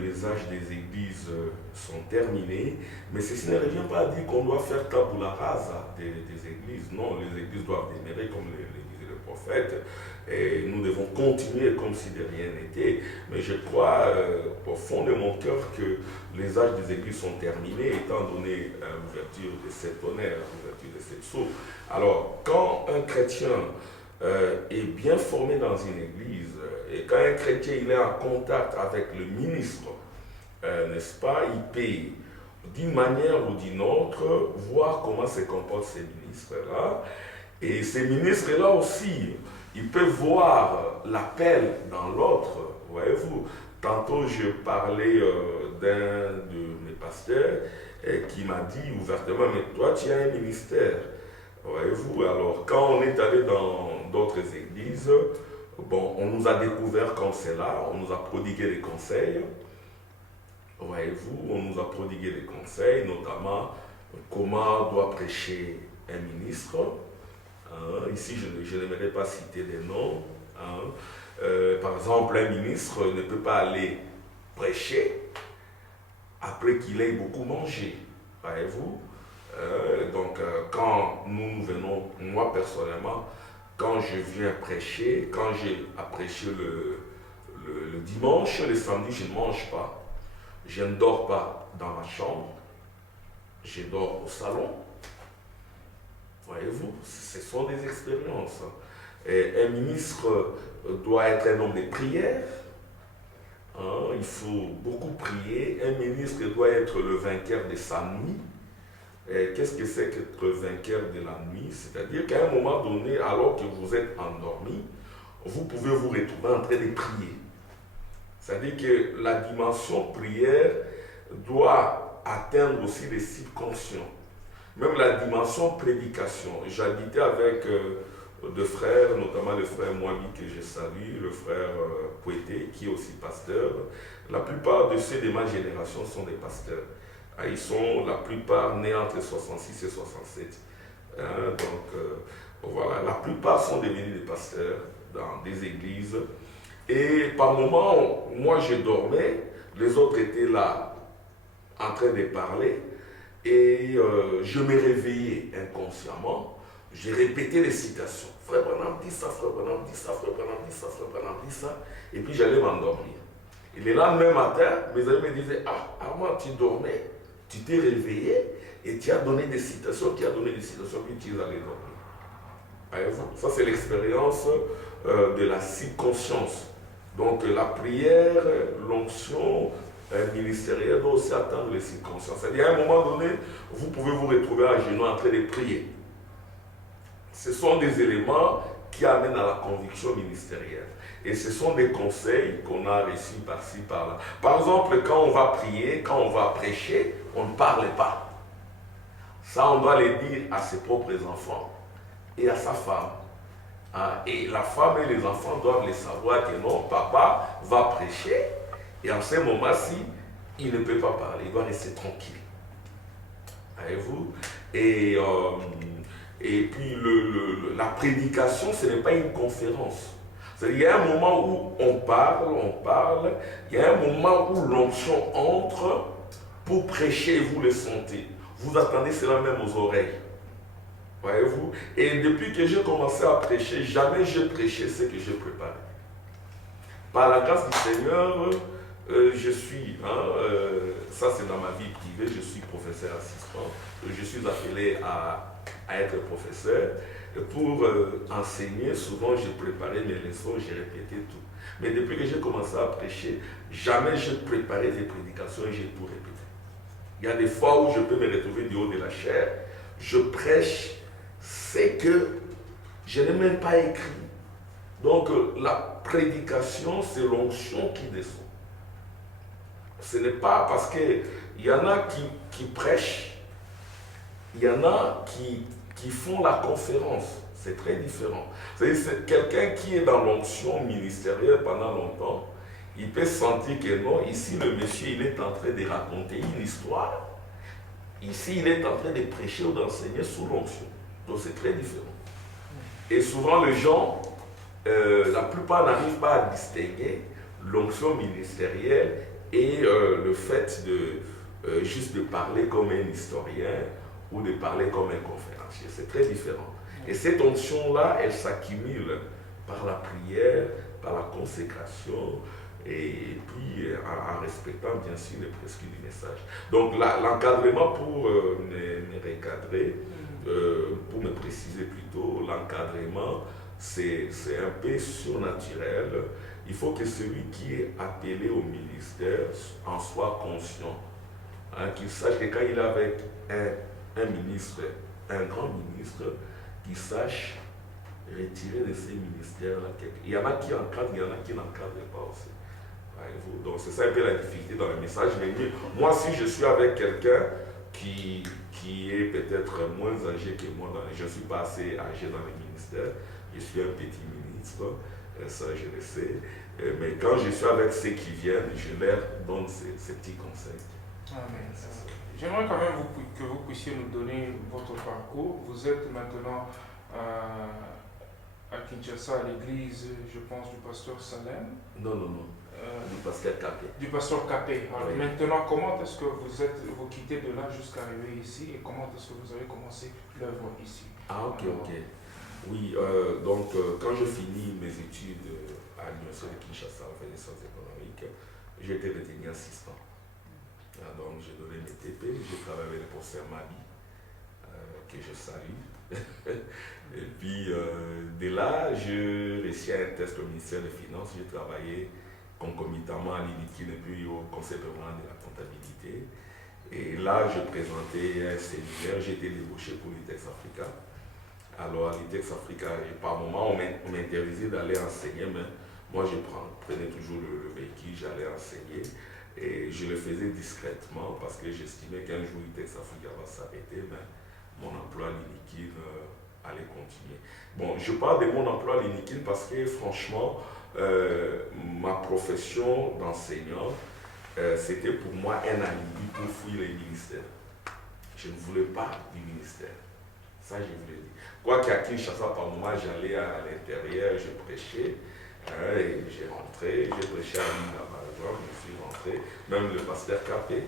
Les âges des églises sont terminés, mais ceci ne revient pas à dire qu'on doit faire tabula rasa des églises. Non, les églises doivent demeurer comme l'église de prophète. Et nous devons continuer comme si de rien n'était. Mais je crois au fond de mon cœur que les âges des églises sont terminés, étant donné l'ouverture de cet honneur, l'ouverture de cette sceau. Alors, quand un chrétien est bien formé dans une église, et quand un chrétien il est en contact avec le ministre, n'est-ce pas, il peut, d'une manière ou d'une autre, voir comment se comportent ces ministres-là. Et ces ministres-là aussi, ils peuvent voir l'appel dans l'autre, voyez-vous. Tantôt, je parlais d'un de mes pasteurs qui m'a dit ouvertement, mais toi, tu as un ministère, voyez-vous. Alors, quand on est allé dans d'autres églises, bon, on nous a découvert comme c'est là, on nous a prodigué des conseils, voyez-vous, on nous a prodigué des conseils, notamment comment doit prêcher un ministre. Ici, je n'aimerais pas citer des noms. Par exemple, un ministre ne peut pas aller prêcher après qu'il ait beaucoup mangé, voyez-vous. Donc, quand nous venons, moi personnellement, quand je viens prêcher, quand j'ai à prêcher le dimanche, le samedi, je ne mange pas. Je ne dors pas dans ma chambre, je dors au salon. Voyez-vous, ce sont des expériences. Et un ministre doit être un homme de prière. Il faut beaucoup prier. Un ministre doit être le vainqueur de sa nuit. Qu'est-ce que c'est qu'être vainqueur de la nuit? C'est-à-dire qu'à un moment donné, alors que vous êtes endormi, vous pouvez vous retrouver en train de prier. C'est-à-dire que la dimension prière doit atteindre aussi les subconscients. Même la dimension prédication. J'habitais avec deux frères, notamment le frère Moabi que je salue, le frère Poueté qui est aussi pasteur. La plupart de ceux de ma génération sont des pasteurs. Ils sont la plupart nés entre 66 et 67. Voilà, la plupart sont devenus des pasteurs dans des églises. Et par moments, moi je dormais, les autres étaient là en train de parler. Et je me réveillais inconsciemment, j'ai répété les citations. Frère Branham dit ça, Frère Branham dit ça, Frère Branham dit ça, Frère Branham dit ça. Et puis j'allais m'endormir. Et le lendemain matin, mes amis me disaient, ah, Armand, tu dormais, tu t'es réveillé et tu as donné des citations, puis tu es allé dormir. Ça, c'est l'expérience de la subconscience. Donc la prière, l'onction, ministériel doit aussi atteindre les circonstances. C'est-à-dire, à un moment donné, vous pouvez vous retrouver à genoux en train de prier. Ce sont des éléments qui amènent à la conviction ministérielle. Et ce sont des conseils qu'on a reçus par-ci, par-là. Par exemple, quand on va prier, quand on va prêcher, on ne parle pas. Ça, on doit le dire à ses propres enfants et à sa femme. Et la femme et les enfants doivent le savoir que non, papa va prêcher. Et en ce moment-ci, il ne peut pas parler, il doit rester tranquille. Voyez-vous? Et puis la prédication, ce n'est pas une conférence. Il y a un moment où on parle, il y a un moment où l'onction entre pour prêcher et vous le sentez. Vous attendez cela même aux oreilles. Voyez-vous? Et depuis que j'ai commencé à prêcher, jamais je prêchais ce que j'ai préparé. Par la grâce du Seigneur, je suis, ça c'est dans ma vie privée, je suis professeur assistant, je suis appelé à être professeur. Pour enseigner, souvent j'ai préparé mes leçons, j'ai répété tout. Mais depuis que j'ai commencé à prêcher, jamais je préparais des prédications et j'ai tout répété. Il y a des fois où je peux me retrouver du haut de la chair, je prêche ce que je n'ai même pas écrit. Donc la prédication, c'est l'onction qui descend. Ce n'est pas parce qu'il y en a qui prêchent, il y en a qui font la conférence. C'est très différent. C'est quelqu'un qui est dans l'onction ministérielle pendant longtemps, il peut sentir que non, ici le monsieur il est en train de raconter une histoire, ici il est en train de prêcher ou d'enseigner sous l'onction. Donc c'est très différent. Et souvent les gens, la plupart n'arrivent pas à distinguer l'onction ministérielle et le fait de juste de parler comme un historien ou de parler comme un conférencier. C'est très différent. Et cette onction-là, elle s'accumule par la prière, par la consécration, et puis en respectant bien sûr les prescrits du message. Donc là, l'encadrement pour me recadrer, pour me préciser plutôt, l'encadrement, c'est un peu surnaturel. Il faut que celui qui est appelé au ministère en soit conscient. Hein, qu'il sache que quand il est avec un ministre, un grand ministre, qu'il sache retirer de ces ministères-là. Il y en a qui encadrent, il y en a qui n'encadrent pas aussi. Donc c'est ça un peu la difficulté dans le message. Mais moi, si je suis avec quelqu'un qui est peut-être moins âgé que moi, je ne suis pas assez âgé dans les ministères, je suis un petit ministre, ça je le sais, mais quand je suis avec ceux qui viennent, je leur donne ces petits conseils. Amen. J'aimerais quand même que vous puissiez nous donner votre parcours. Vous êtes maintenant à Kinshasa, à l'église, je pense, du pasteur Salem. Non. Du pasteur Capé. Du pasteur Capé. Alors oui. Maintenant, comment est-ce que vous quittez de là jusqu'à arriver ici et comment est-ce que vous avez commencé l'œuvre ici? Ah, ok. Oui, donc quand je finis mes études à l'Université de Kinshasa, en fait des sciences économiques, j'ai été retenu assistant. Donc j'ai donné mes TP, j'ai travaillé avec le professeur Mabi, que je salue. Et puis de là, je réussis à un test au ministère des Finances, j'ai travaillé concomitamment à l'INIKIN et puis au Conseil permanent de la comptabilité. Et là, je présentais un séminaire, j'ai été débauché pour l'ITEX Africa. Alors à l'ITEX Africa, par moment, on m'interdisait d'aller enseigner, mais moi je prenais toujours le véhicule, j'allais enseigner. Et je le faisais discrètement parce que j'estimais qu'un jour l'ITEX Africa va s'arrêter, mais mon emploi à l'INIKIN allait continuer. Bon, je parle de mon emploi à l'INIKIN parce que franchement, ma profession d'enseignant, c'était pour moi un alibi pour fuir les ministères. Je ne voulais pas du ministère. Ça, je vous l'ai dit. Quoi qu'à Kinshasa, par moment, j'allais à l'intérieur, je prêchais, et j'ai rentré, j'ai prêché à l'île par exemple, je suis rentré. Même le pasteur Capé,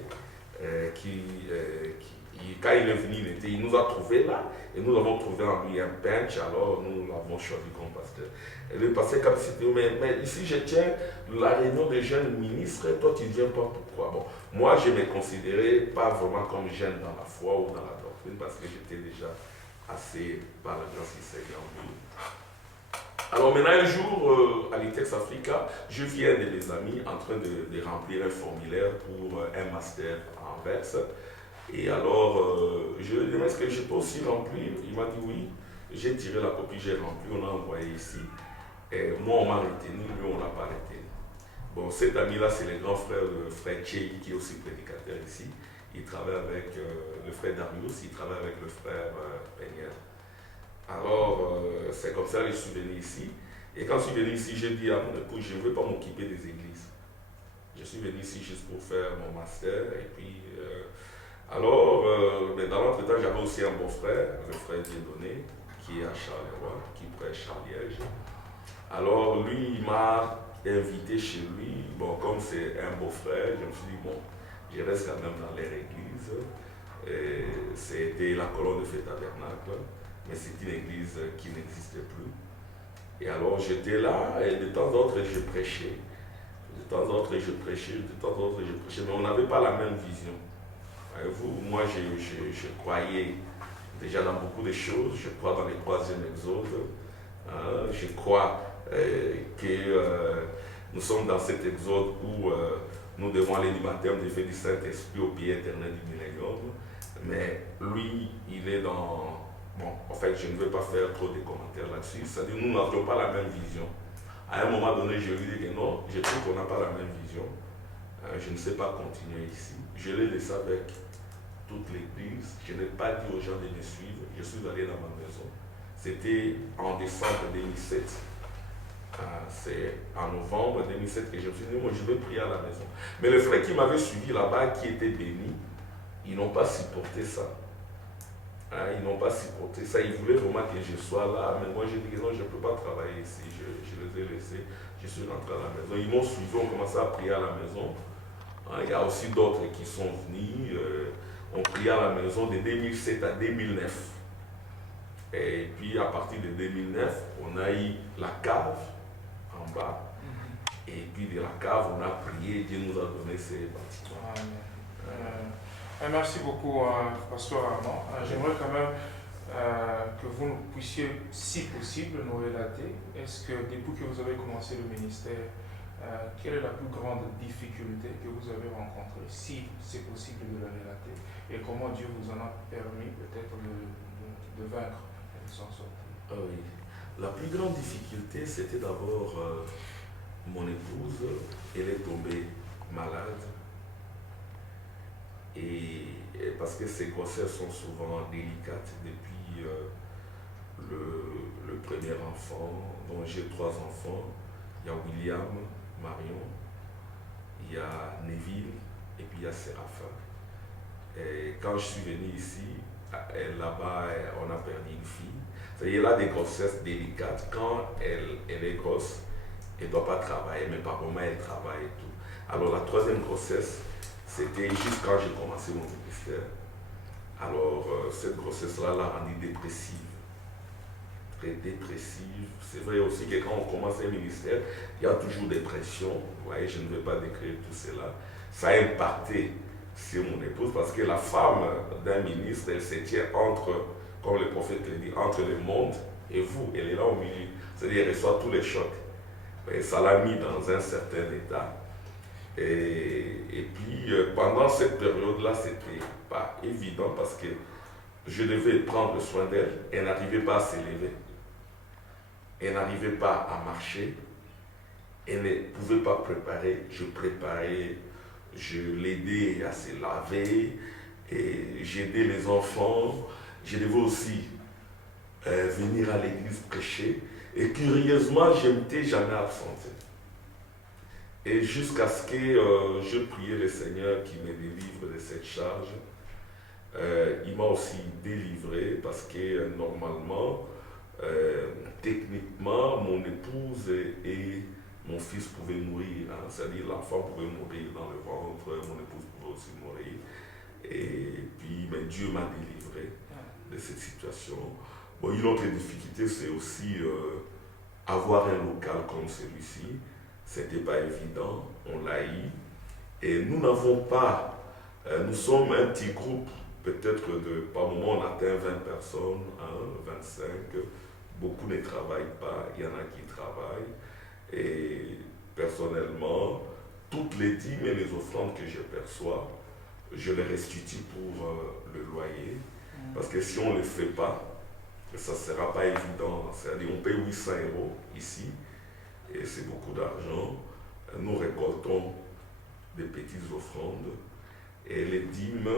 quand il est venu, il nous a trouvés là, et nous avons trouvé en lui un peintre, alors nous l'avons choisi comme pasteur. Et le pasteur Capé s'est dit, mais ici je tiens la réunion des jeunes ministres, toi tu ne viens pas, pourquoi? Bon, moi je me considérais pas vraiment comme jeune dans la foi ou dans la doctrine, parce que j'étais déjà assez par la grâce du Seigneur. Alors maintenant un jour, à l'ITEX Africa, je viens de mes amis en train de remplir un formulaire pour un master en Anvers. Et alors, je lui ai dit, est-ce que je peux aussi remplir? Il m'a dit oui. J'ai tiré la copie, j'ai rempli, on a envoyé ici. Et moi, on m'a retenu, lui, on ne l'a pas retenu. Bon, cet ami-là, c'est le grand frère, le frère Tchéi, qui est aussi prédicateur ici. Il travaille avec le frère Darius, il travaille avec le frère Peignel. Alors, c'est comme ça que je suis venu ici. Et quand je suis venu ici, j'ai dit à mon époux, je ne veux pas m'occuper des églises. Je suis venu ici juste pour faire mon master. Et puis, mais dans l'entretemps, j'avais aussi un beau-frère, le frère Dieudonné, qui est à Charleroi, qui prêche à Liège. Alors, lui, il m'a invité chez lui. Bon, comme c'est un beau-frère, je me suis dit, bon, je reste quand même dans leur église. C'était la colonne de feu tabernacle, mais c'est une église qui n'existait plus. Et alors j'étais là, et de temps en temps je prêchais. De temps en temps je prêchais, mais on n'avait pas la même vision. Vous, moi je croyais déjà dans beaucoup de choses, je crois dans les 3e exodes. Je crois que nous sommes dans cet exode où nous devons aller du baptême du feu du Saint-Esprit au pays éternel du millénium. Mais lui, il est dans... Bon, en fait, je ne vais pas faire trop de commentaires là-dessus. C'est-à-dire nous n'avions pas la même vision. À un moment donné, je lui ai dit que non, je trouve qu'on n'a pas la même vision. Je ne sais pas continuer ici. Je l'ai laissé avec toute l'église. Je n'ai pas dit aux gens de me suivre. Je suis allé dans ma maison. C'était en décembre 2007. C'est en novembre 2007 que je me suis dit, moi je vais prier à la maison. Mais les frères qui m'avaient suivi là-bas, qui étaient bénis, ils n'ont pas supporté ça. Ils n'ont pas supporté ça. Ils voulaient vraiment que je sois là. Mais moi j'ai dit que non, je ne peux pas travailler ici. Je les ai laissés. Je suis rentré à la maison. Ils m'ont suivi, on commençait à prier à la maison. Il y a aussi d'autres qui sont venus. On priait à la maison de 2007 à 2009. Et puis à partir de 2009, on a eu la cave en bas. Et puis de la cave, on a prié, Dieu nous a donné ces bâtiments. Merci beaucoup, Pasteur Armand. J'aimerais quand même que vous nous puissiez, si possible, nous relater. Est-ce que depuis que vous avez commencé le ministère, quelle est la plus grande difficulté que vous avez rencontrée, si c'est possible de la relater, et comment Dieu vous en a permis peut-être de vaincre et de s'en sortir? Oui. La plus grande difficulté, c'était d'abord mon épouse. Elle est tombée malade. Et parce que ces grossesses sont souvent délicates depuis le premier enfant, dont j'ai 3 enfants. Il y a William, Marion, il y a Neville et puis il y a Séraphin. Et quand je suis venu ici, là-bas, on a perdu une fille. C'est-à-dire, elle a des grossesses délicates. Quand elle est grosse, elle ne doit pas travailler, mais par moment, elle travaille et tout. Alors, la 3e grossesse, c'était juste quand j'ai commencé mon ministère. Alors, cette grossesse-là l'a rendue dépressive. Très dépressive. C'est vrai aussi que quand on commence un ministère, il y a toujours des pressions. Vous voyez, je ne vais pas décrire tout cela. Ça a impacté sur mon épouse parce que la femme d'un ministre, elle se tient entre, comme le prophète le dit, entre le monde et vous. Elle est là au milieu. C'est-à-dire, elle reçoit tous les chocs. Et ça l'a mis dans un certain état. Et puis, pendant cette période-là, c'était pas évident parce que je devais prendre soin d'elle. Elle n'arrivait pas à s'élever. Elle n'arrivait pas à marcher. Elle ne pouvait pas préparer. Je préparais, je l'aidais à se laver, et j'aidais les enfants. Je devais aussi venir à l'église prêcher. Et curieusement, je ne m'étais jamais absenté. Et jusqu'à ce que je priais le Seigneur qui me délivre de cette charge, il m'a aussi délivré parce que normalement, techniquement, mon épouse et mon fils pouvaient mourir. Hein, c'est-à-dire l'enfant pouvait mourir dans le ventre, mon épouse pouvait aussi mourir. Et puis, mais Dieu m'a délivré de cette situation. Bon, une autre difficulté, c'est aussi avoir un local comme celui-ci. C'était pas évident, on l'a eu. Et nous n'avons pas, nous sommes un petit groupe, peut-être par moment on atteint 20 personnes, hein, 25. Beaucoup ne travaillent pas, il y en a qui travaillent. Et personnellement, toutes les dîmes et les offrandes que je perçois, je les restitue pour le loyer. Parce que si on ne le fait pas, ça ne sera pas évident. C'est-à-dire on paye 800 € ici. Et c'est beaucoup d'argent. Nous récoltons des petites offrandes et les dîmes,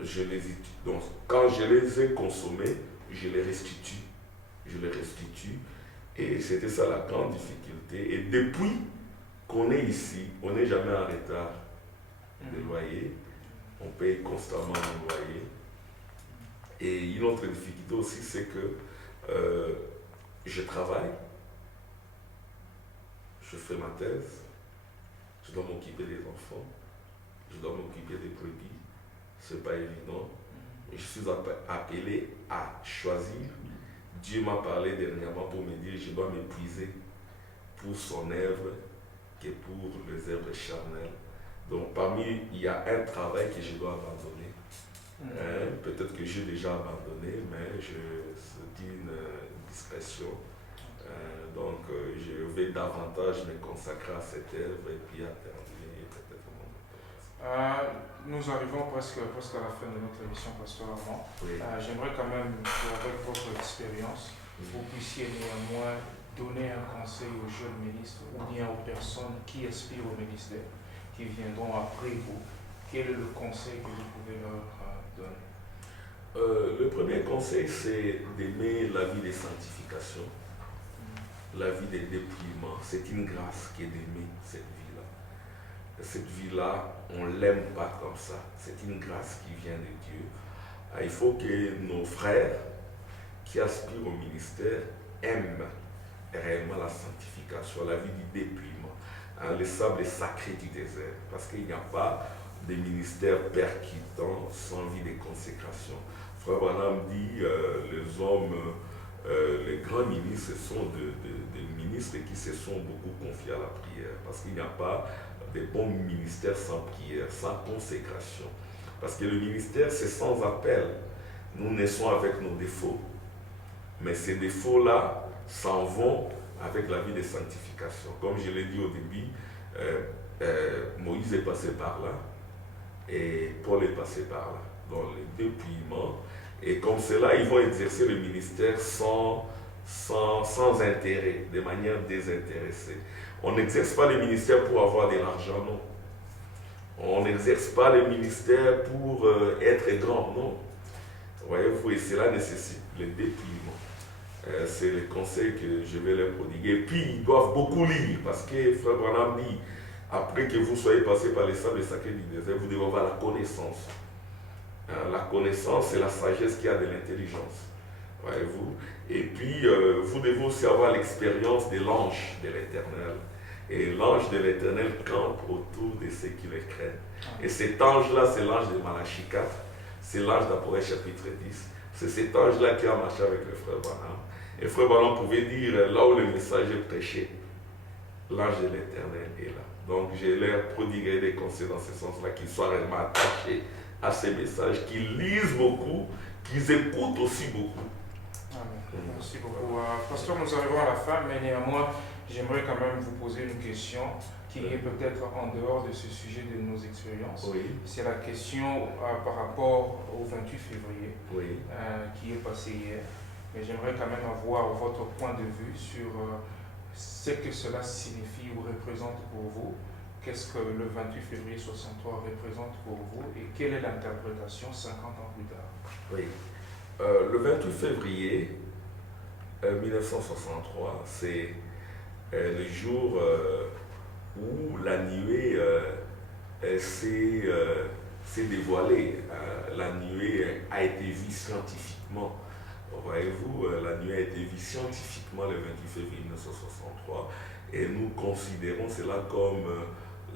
je les utilise. Donc, quand je les ai consommées, je les restitue. Je les restitue. Et c'était ça la grande difficulté. Et depuis qu'on est ici, on n'est jamais en retard de loyer. On paye constamment le loyer. Et une autre difficulté aussi, c'est que je travaille. Je fais ma thèse, je dois m'occuper des enfants, je dois m'occuper des brebis, c'est pas évident. Je suis appelé à choisir. Dieu m'a parlé dernièrement pour me dire que je dois m'épuiser pour son œuvre que pour les œuvres charnelles. Donc parmi, il y a un travail que je dois abandonner. Peut-être que j'ai déjà abandonné, mais c'est une discrétion. Donc, je vais davantage me consacrer à cette œuvre et puis à terminer peut-être mon doctorat. Nous arrivons presque à la fin de notre émission, Pasteur Armand. Oui. J'aimerais quand même qu'avec votre expérience, vous puissiez néanmoins donner un conseil aux jeunes ministres ou bien aux personnes qui aspirent au ministère, qui viendront après vous. Quel est le conseil que vous pouvez leur donner? Le premier conseil, c'est d'aimer la vie des sanctifications. La vie des dépouillements, c'est une grâce qui est d'aimer cette vie-là. Cette vie-là, on ne l'aime pas comme ça. C'est une grâce qui vient de Dieu. Il faut que nos frères qui aspirent au ministère aiment réellement la sanctification, la vie du dépouillement. Le sable sacré du désert. Parce qu'il n'y a pas des ministères percutants sans vie de consécration. Frère Branham dit les hommes, les grands ministres, ce sont des ministres qui se sont beaucoup confiés à la prière, parce qu'il n'y a pas de bons ministères sans prière, sans consécration. Parce que le ministère, c'est sans appel. Nous naissons avec nos défauts, mais ces défauts-là s'en vont avec la vie de sanctification. Comme je l'ai dit au début, Moïse est passé par là et Paul est passé par là, dans les deux pliements. Et comme cela, ils vont exercer le ministère sans intérêt, de manière désintéressée. On n'exerce pas le ministère pour avoir de l'argent, non. On n'exerce pas le ministère pour être grand, non. Voyez-vous, et cela nécessite le dépouillement. C'est le conseil que je vais leur prodiguer. Et puis, ils doivent beaucoup lire, parce que Frère Branham dit, après que vous soyez passé par les sables sacrés du désert, vous devez avoir la connaissance. La connaissance, c'est la sagesse qui a de l'intelligence. Voyez-vous. Et puis, vous devez aussi avoir l'expérience de l'ange de l'Éternel. Et l'ange de l'Éternel campe autour de ceux qui le craignent. Et cet ange-là, c'est l'ange de Malachie 4. C'est l'ange d'Apocalypse chapitre 10. C'est cet ange-là qui a marché avec le frère Branham. Et le frère Branham pouvait dire, là où le message est prêché, l'ange de l'Éternel est là. Donc, je leur prodiguerai des conseils dans ce sens-là, qu'ils soient réellement attachés à ces messages, qu'ils lisent beaucoup, qu'ils écoutent aussi beaucoup. Amen. Merci beaucoup. Pasteur, nous arrivons à la fin, mais néanmoins, j'aimerais quand même vous poser une question qui est peut-être en dehors de ce sujet de nos expériences. Oui. C'est la question par rapport au 28 février Oui. Qui est passé hier. Mais j'aimerais quand même avoir votre point de vue sur ce que cela signifie ou représente pour vous. Qu'est-ce que le 28 février 63 représente pour vous et quelle est l'interprétation 50 ans plus tard? Oui. Le 28 février 1963, c'est le jour où la nuée s'est dévoilée. La nuée a été vue scientifiquement. Voyez-vous, la nuée a été vue scientifiquement le 28 février 1963 et nous considérons cela comme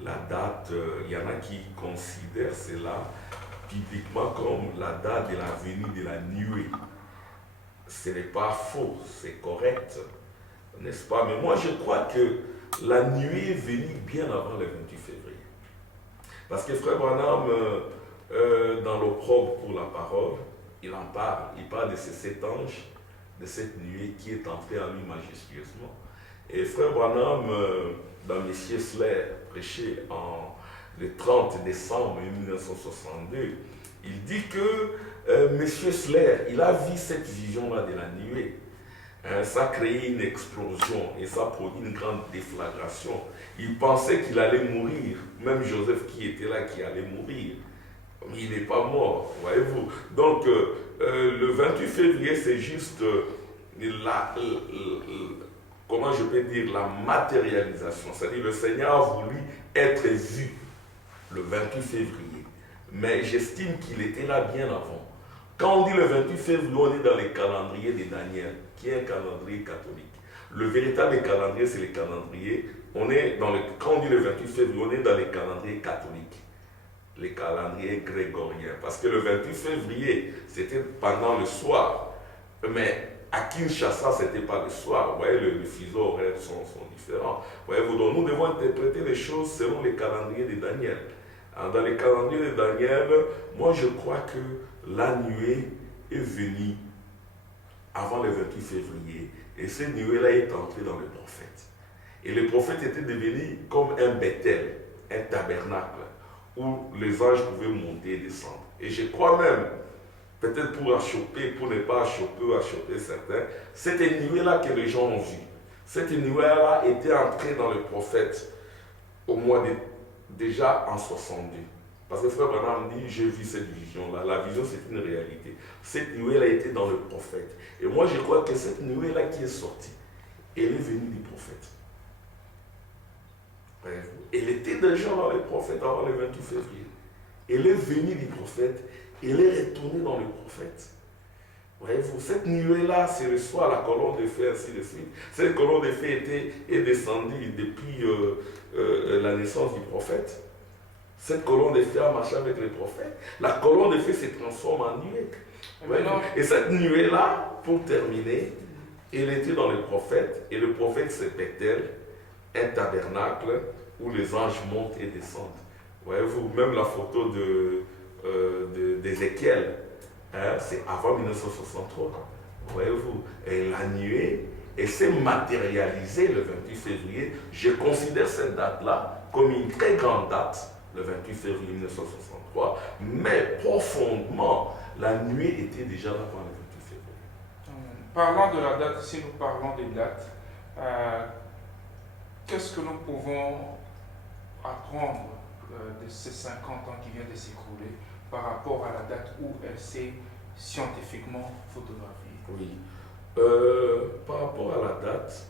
la date, il y en a qui considèrent cela bibliquement comme la date de la venue de la nuée. Ce n'est pas faux, c'est correct, n'est-ce pas? Mais moi je crois que la nuée est venue bien avant le 28 février. Parce que Frère Branham, dans l'opprobre pour la parole, il en parle, il parle de ces 7 anges, de cette nuée qui est entrée en lui majestueusement. Et Frère Branham, dans Messieurs Slair, prêché le 30 décembre 1962, il dit que Monsieur Slair, il a vu cette vision-là de la nuée. Ça a créé une explosion et ça a produit une grande déflagration. Il pensait qu'il allait mourir, même Joseph qui était là, qui allait mourir. Mais il n'est pas mort, voyez-vous. Donc, le 28 février, c'est juste comment je peux dire, la matérialisation. C'est-à-dire, le Seigneur a voulu être vu le 28 février. Mais j'estime qu'il était là bien avant. Quand on dit le 28 février, on est dans les calendriers de Daniel, qui est un calendrier catholique. Le véritable calendrier, c'est le calendrier. Quand on dit le 28 février, on est dans les calendriers catholiques. Les calendriers grégoriens. Parce que le 28 février, c'était pendant le soir. Mais à Kinshasa, ce n'était pas le soir. Vous voyez, les fuseaux horaires sont différents. Voyez-vous, donc nous devons interpréter les choses selon les calendriers de Daniel. Dans les calendriers de Daniel, moi je crois que la nuée est venue avant le 28 février. Et cette nuée-là est entrée dans le prophète. Et le prophète était devenu comme un Bethel, un tabernacle, où les anges pouvaient monter et descendre. Et je crois même, peut-être pour achoper, pour ne pas achoper certains, cette nuée-là que les gens ont vue. Cette nuée-là était entrée dans le prophète au mois déjà en 62. Parce que Frère Branham dit, j'ai vu cette vision-là. La vision, c'est une réalité. Cette nuée-là était dans le prophète. Et moi, je crois que cette nuée-là qui est sortie, elle est venue du prophète. Elle était déjà dans le prophète avant le 28 février. Elle est venue du prophète, elle est retournée dans le prophète. Voyez-vous, cette nuée-là, c'est le soir, la colonne de feu, ainsi de suite. Cette colonne de feu est descendue depuis la naissance du prophète. Cette colonne de feu a marché avec les prophètes. La colonne de feu se transforme en nuée. Et cette nuée-là, pour terminer, elle était dans les prophètes. Et le prophète, c'est Bethel, un tabernacle où les anges montent et descendent. Voyez-vous, même la photo d'Ézéchiel, hein, c'est avant 1963. Voyez-vous, et la nuée, elle s'est matérialisée le 28 février. Je considère cette date-là comme une très grande date, le 28 février 1963, mais profondément, la nuée était déjà là avant le 28 février. Parlant de la date, si nous parlons des dates, qu'est-ce que nous pouvons apprendre de ces 50 ans qui viennent de s'écouler par rapport à la date où elle s'est scientifiquement photographiée? Oui. Par rapport à la date,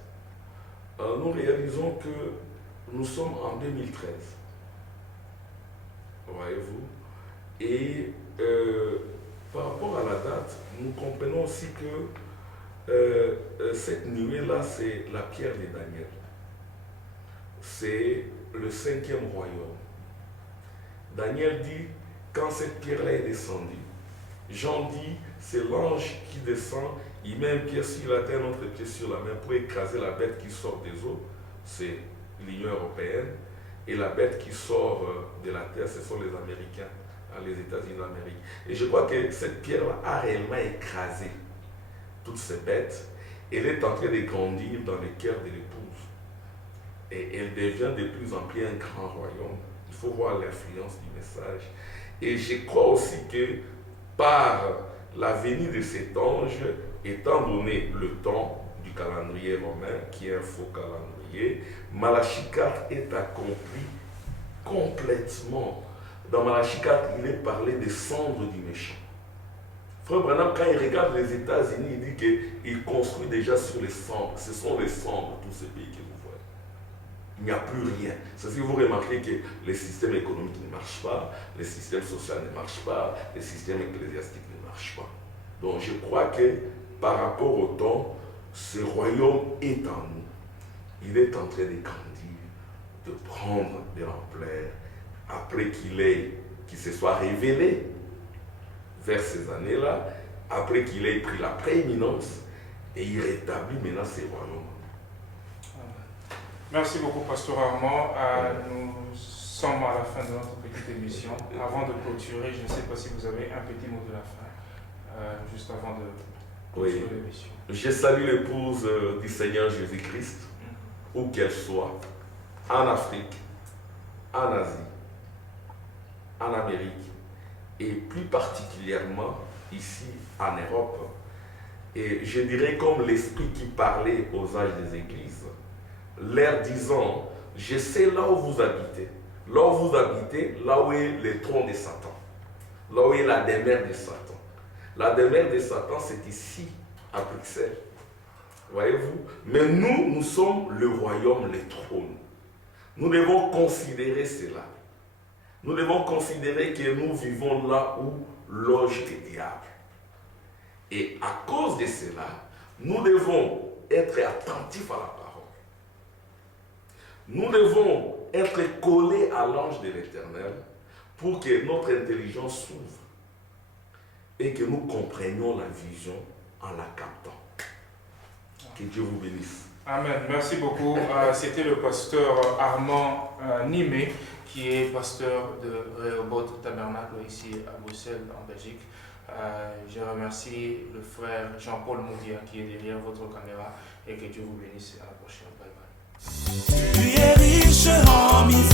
nous réalisons que nous sommes en 2013. Voyez-vous? Et par rapport à la date, nous comprenons aussi que cette nuée-là, c'est la pierre de Daniel. C'est le 5e royaume. Daniel dit, quand cette pierre-là est descendue, Jean dit, c'est l'ange qui descend, il met un pied sur la terre, un autre pied sur la mer pour écraser la bête qui sort des eaux, c'est l'Union européenne, et la bête qui sort de la terre, ce sont les Américains, les États-Unis d'Amérique. Et je crois que cette pierre-là a réellement écrasé toutes ces bêtes. Elle est en train de grandir dans le cœur de l'épouse. Et elle devient de plus en plus un grand royaume. Il faut voir l'influence du message. Et je crois aussi que par la venue de cet ange, étant donné le temps du calendrier romain, qui est un faux calendrier, Malachie 4 est accompli complètement. Dans Malachie 4, il est parlé des cendres du méchant. Frère Branham, quand il regarde les États-Unis, il dit qu'il construit déjà sur les cendres. Ce sont les cendres, tous ces pays que vous voyez. Il n'y a plus rien. C'est ce que vous remarquez que les systèmes économiques ne marchent pas, les systèmes sociaux ne marchent pas, les systèmes ecclésiastiques ne marchent pas. Donc je crois que par rapport au temps, ce royaume est en nous. Il est en train de grandir, de prendre de l'ampleur, après qu'il se soit révélé vers ces années-là, après qu'il ait pris la prééminence, et il rétablit maintenant ses royaumes. Merci beaucoup, Pasteur Armand. Nous sommes à la fin de notre petite émission. Avant de clôturer, je ne sais pas si vous avez un petit mot de la fin, juste avant de clôturer l'émission. Je salue l'épouse du Seigneur Jésus-Christ, où qu'elle soit, en Afrique, en Asie, en Amérique, et plus particulièrement ici en Europe. Et je dirais comme l'Esprit qui parlait aux âges des églises, leur disant, je sais là où vous habitez. Là où vous habitez, là où est le trône de Satan. Là où est la demeure de Satan. La demeure de Satan, c'est ici, à Bruxelles. Voyez-vous? Mais nous sommes le royaume, le trône. Nous devons considérer cela. Nous devons considérer que nous vivons là où loge le diable. Et à cause de cela, nous devons être attentifs à la parole. Nous devons être collés à l'ange de l'Éternel pour que notre intelligence s'ouvre et que nous comprenions la vision en la captant. Que Dieu vous bénisse. Amen. Merci beaucoup. C'était le pasteur Armand Nimé, qui est pasteur de Rehoboth Tabernacle ici à Bruxelles, en Belgique. Je remercie le frère Jean-Paul Moudia qui est derrière votre caméra et que Dieu vous bénisse. À la prochaine. Bye bye. Tu es riche en misère.